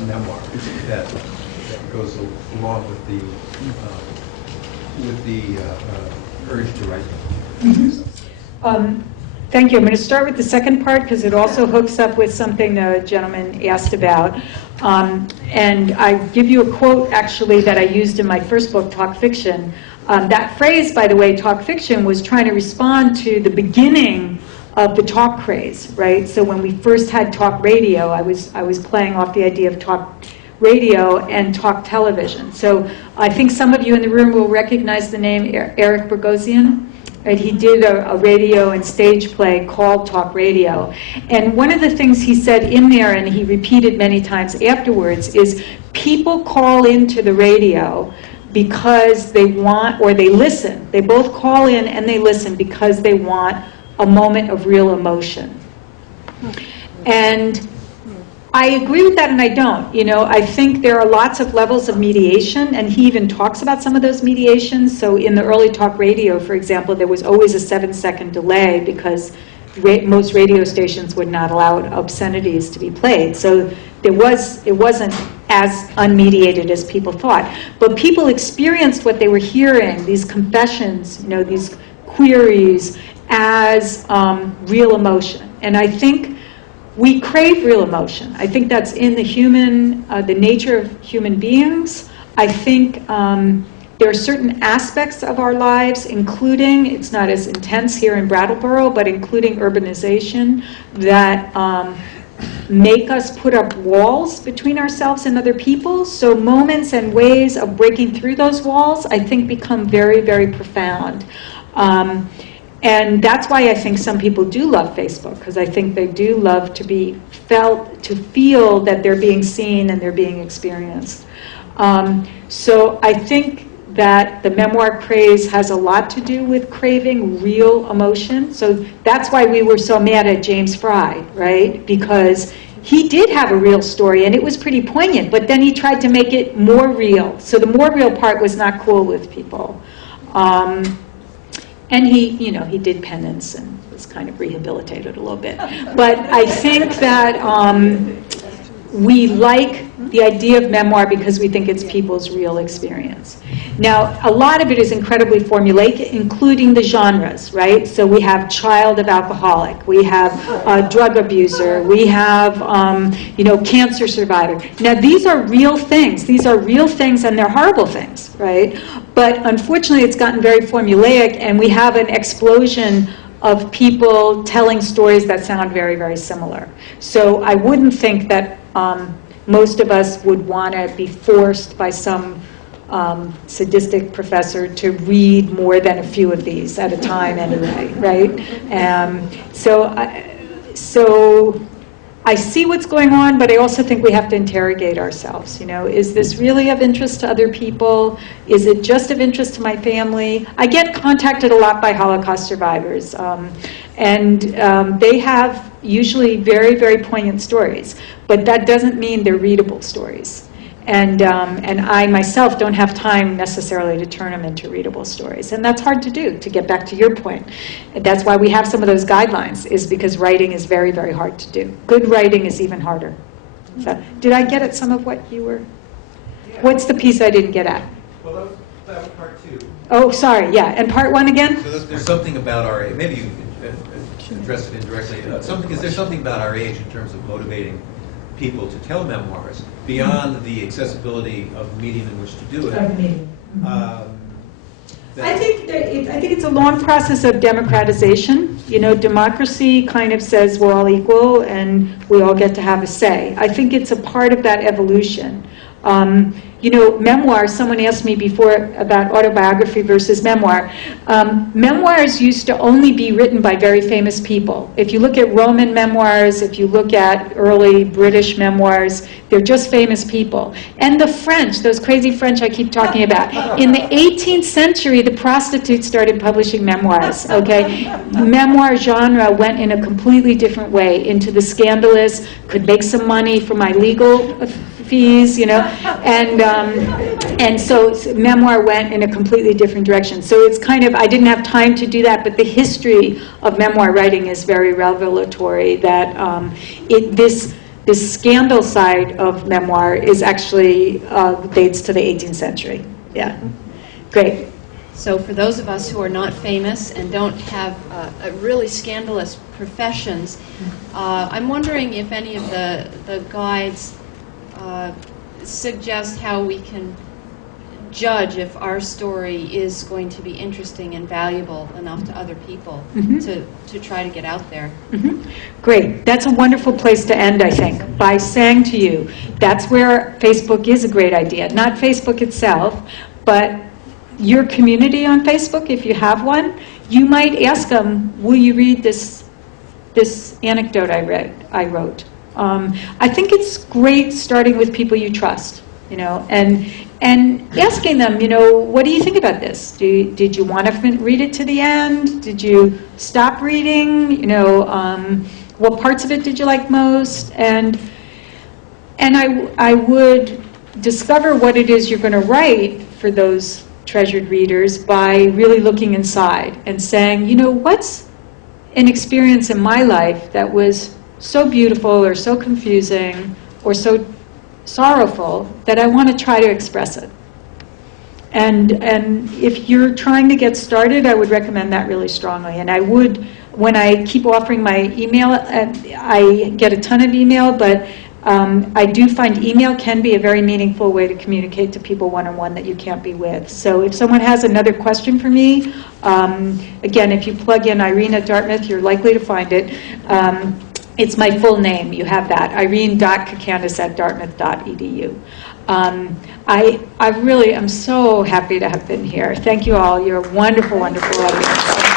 memoir that goes along with the urge to write them? Thank you. I'm going to start with the second part because it also hooks up with something the gentleman asked about. And I give you a quote, actually, that I used in my first book, Talk Fiction. That phrase, by the way, Talk Fiction, was trying to respond to the beginning of the talk craze, right? So when we first had talk radio, I was playing off the idea of talk radio and talk television. So I think some of you in the room will recognize the name Eric Bogosian. Right? He did a radio and stage play called Talk Radio. And one of the things he said in there, and he repeated many times afterwards, is people call into the radio because they want, or they listen. They both call in and they listen because they want a moment of real emotion. And I agree with that and I don't. I think there are lots of levels of mediation, and he even talks about some of those mediations. So in the early talk radio, for example, there was always a 7-second delay because most radio stations would not allow obscenities to be played. So it wasn't as unmediated as people thought. But people experienced what they were hearing, these confessions, these queries, as real emotion. And I think we crave real emotion. I think that's in the nature of human beings. I think there are certain aspects of our lives, including, it's not as intense here in Brattleboro, but including urbanization, that make us put up walls between ourselves and other people. So moments and ways of breaking through those walls, I think, become very, very profound. And that's why I think some people do love Facebook, because I think they do love to be to feel that they're being seen and they're being experienced. So I think that the memoir craze has a lot to do with craving real emotion. So that's why we were so mad at James Fry, right? Because he did have a real story and it was pretty poignant, but then he tried to make it more real. So the more real part was not cool with people. And he did penance and was kind of rehabilitated a little bit. But I think that we like the idea of memoir because we think it's people's real experience. Now, a lot of it is incredibly formulaic, including the genres, right? So we have child of alcoholic, we have drug abuser, we have, cancer survivor. Now, these are real things. These are real things, and they're horrible things, right? But unfortunately, it's gotten very formulaic, and we have an explosion of people telling stories that sound very, very similar. So I wouldn't think that most of us would want to be forced by some sadistic professor to read more than a few of these at a time anyway, right? So I see what's going on, but I also think we have to interrogate ourselves. Is this really of interest to other people? Is it just of interest to my family? I get contacted a lot by Holocaust survivors, and they have usually very, very poignant stories, but that doesn't mean they're readable stories. And I myself don't have time necessarily to turn them into readable stories. And that's hard to do, to get back to your point. And that's why we have some of those guidelines, is because writing is very, very hard to do. Good writing is even harder. So, did I get at some of what you were? What's the piece I didn't get at? Well, that was part two. Oh, sorry, yeah. And part one again? So there's something about our age, maybe you addressed it indirectly. Is there something about our age in terms of motivating people to tell memoirs beyond the accessibility of the medium in which to do it? I think it's a long process of democratization. Democracy kind of says we're all equal and we all get to have a say. I think it's a part of that evolution. Memoir, someone asked me before about autobiography versus memoir. Memoirs used to only be written by very famous people. If you look at Roman memoirs, if you look at early British memoirs, they're just famous people. And the French, those crazy French I keep talking about, in the 18th century, the prostitutes started publishing memoirs, okay? Memoir genre went in a completely different way, into the scandalous, could make some money from my legal fees, and so memoir went in a completely different direction. So it's kind of, I didn't have time to do that, but the history of memoir writing is very revelatory, that this scandal side of memoir is actually dates to the 18th century. Yeah, great. So for those of us who are not famous and don't have really scandalous professions, I'm wondering if any of the guides suggest how we can judge if our story is going to be interesting and valuable enough to other people to try to get out there. Great. That's a wonderful place to end, I think, by saying to you, that's where Facebook is a great idea. Not Facebook itself, but your community on Facebook, if you have one. You might ask them, will you read this anecdote I wrote? I think it's great starting with people you trust, and asking them, what do you think about this? Did you want to read it to the end? Did you stop reading? What parts of it did you like most? And I would discover what it is you're going to write for those treasured readers by really looking inside and saying, what's an experience in my life that was so beautiful or so confusing or so sorrowful that I want to try to express it. And if you're trying to get started, I would recommend that really strongly. And I would, when I keep offering my email, I get a ton of email, but I do find email can be a very meaningful way to communicate to people one-on-one that you can't be with. So if someone has another question for me, again, if you plug in Irene at Dartmouth, you're likely to find it. It's my full name. You have that, Irene.Kacandes at Dartmouth.edu. I really am so happy to have been here. Thank you all. You're a wonderful, wonderful audience.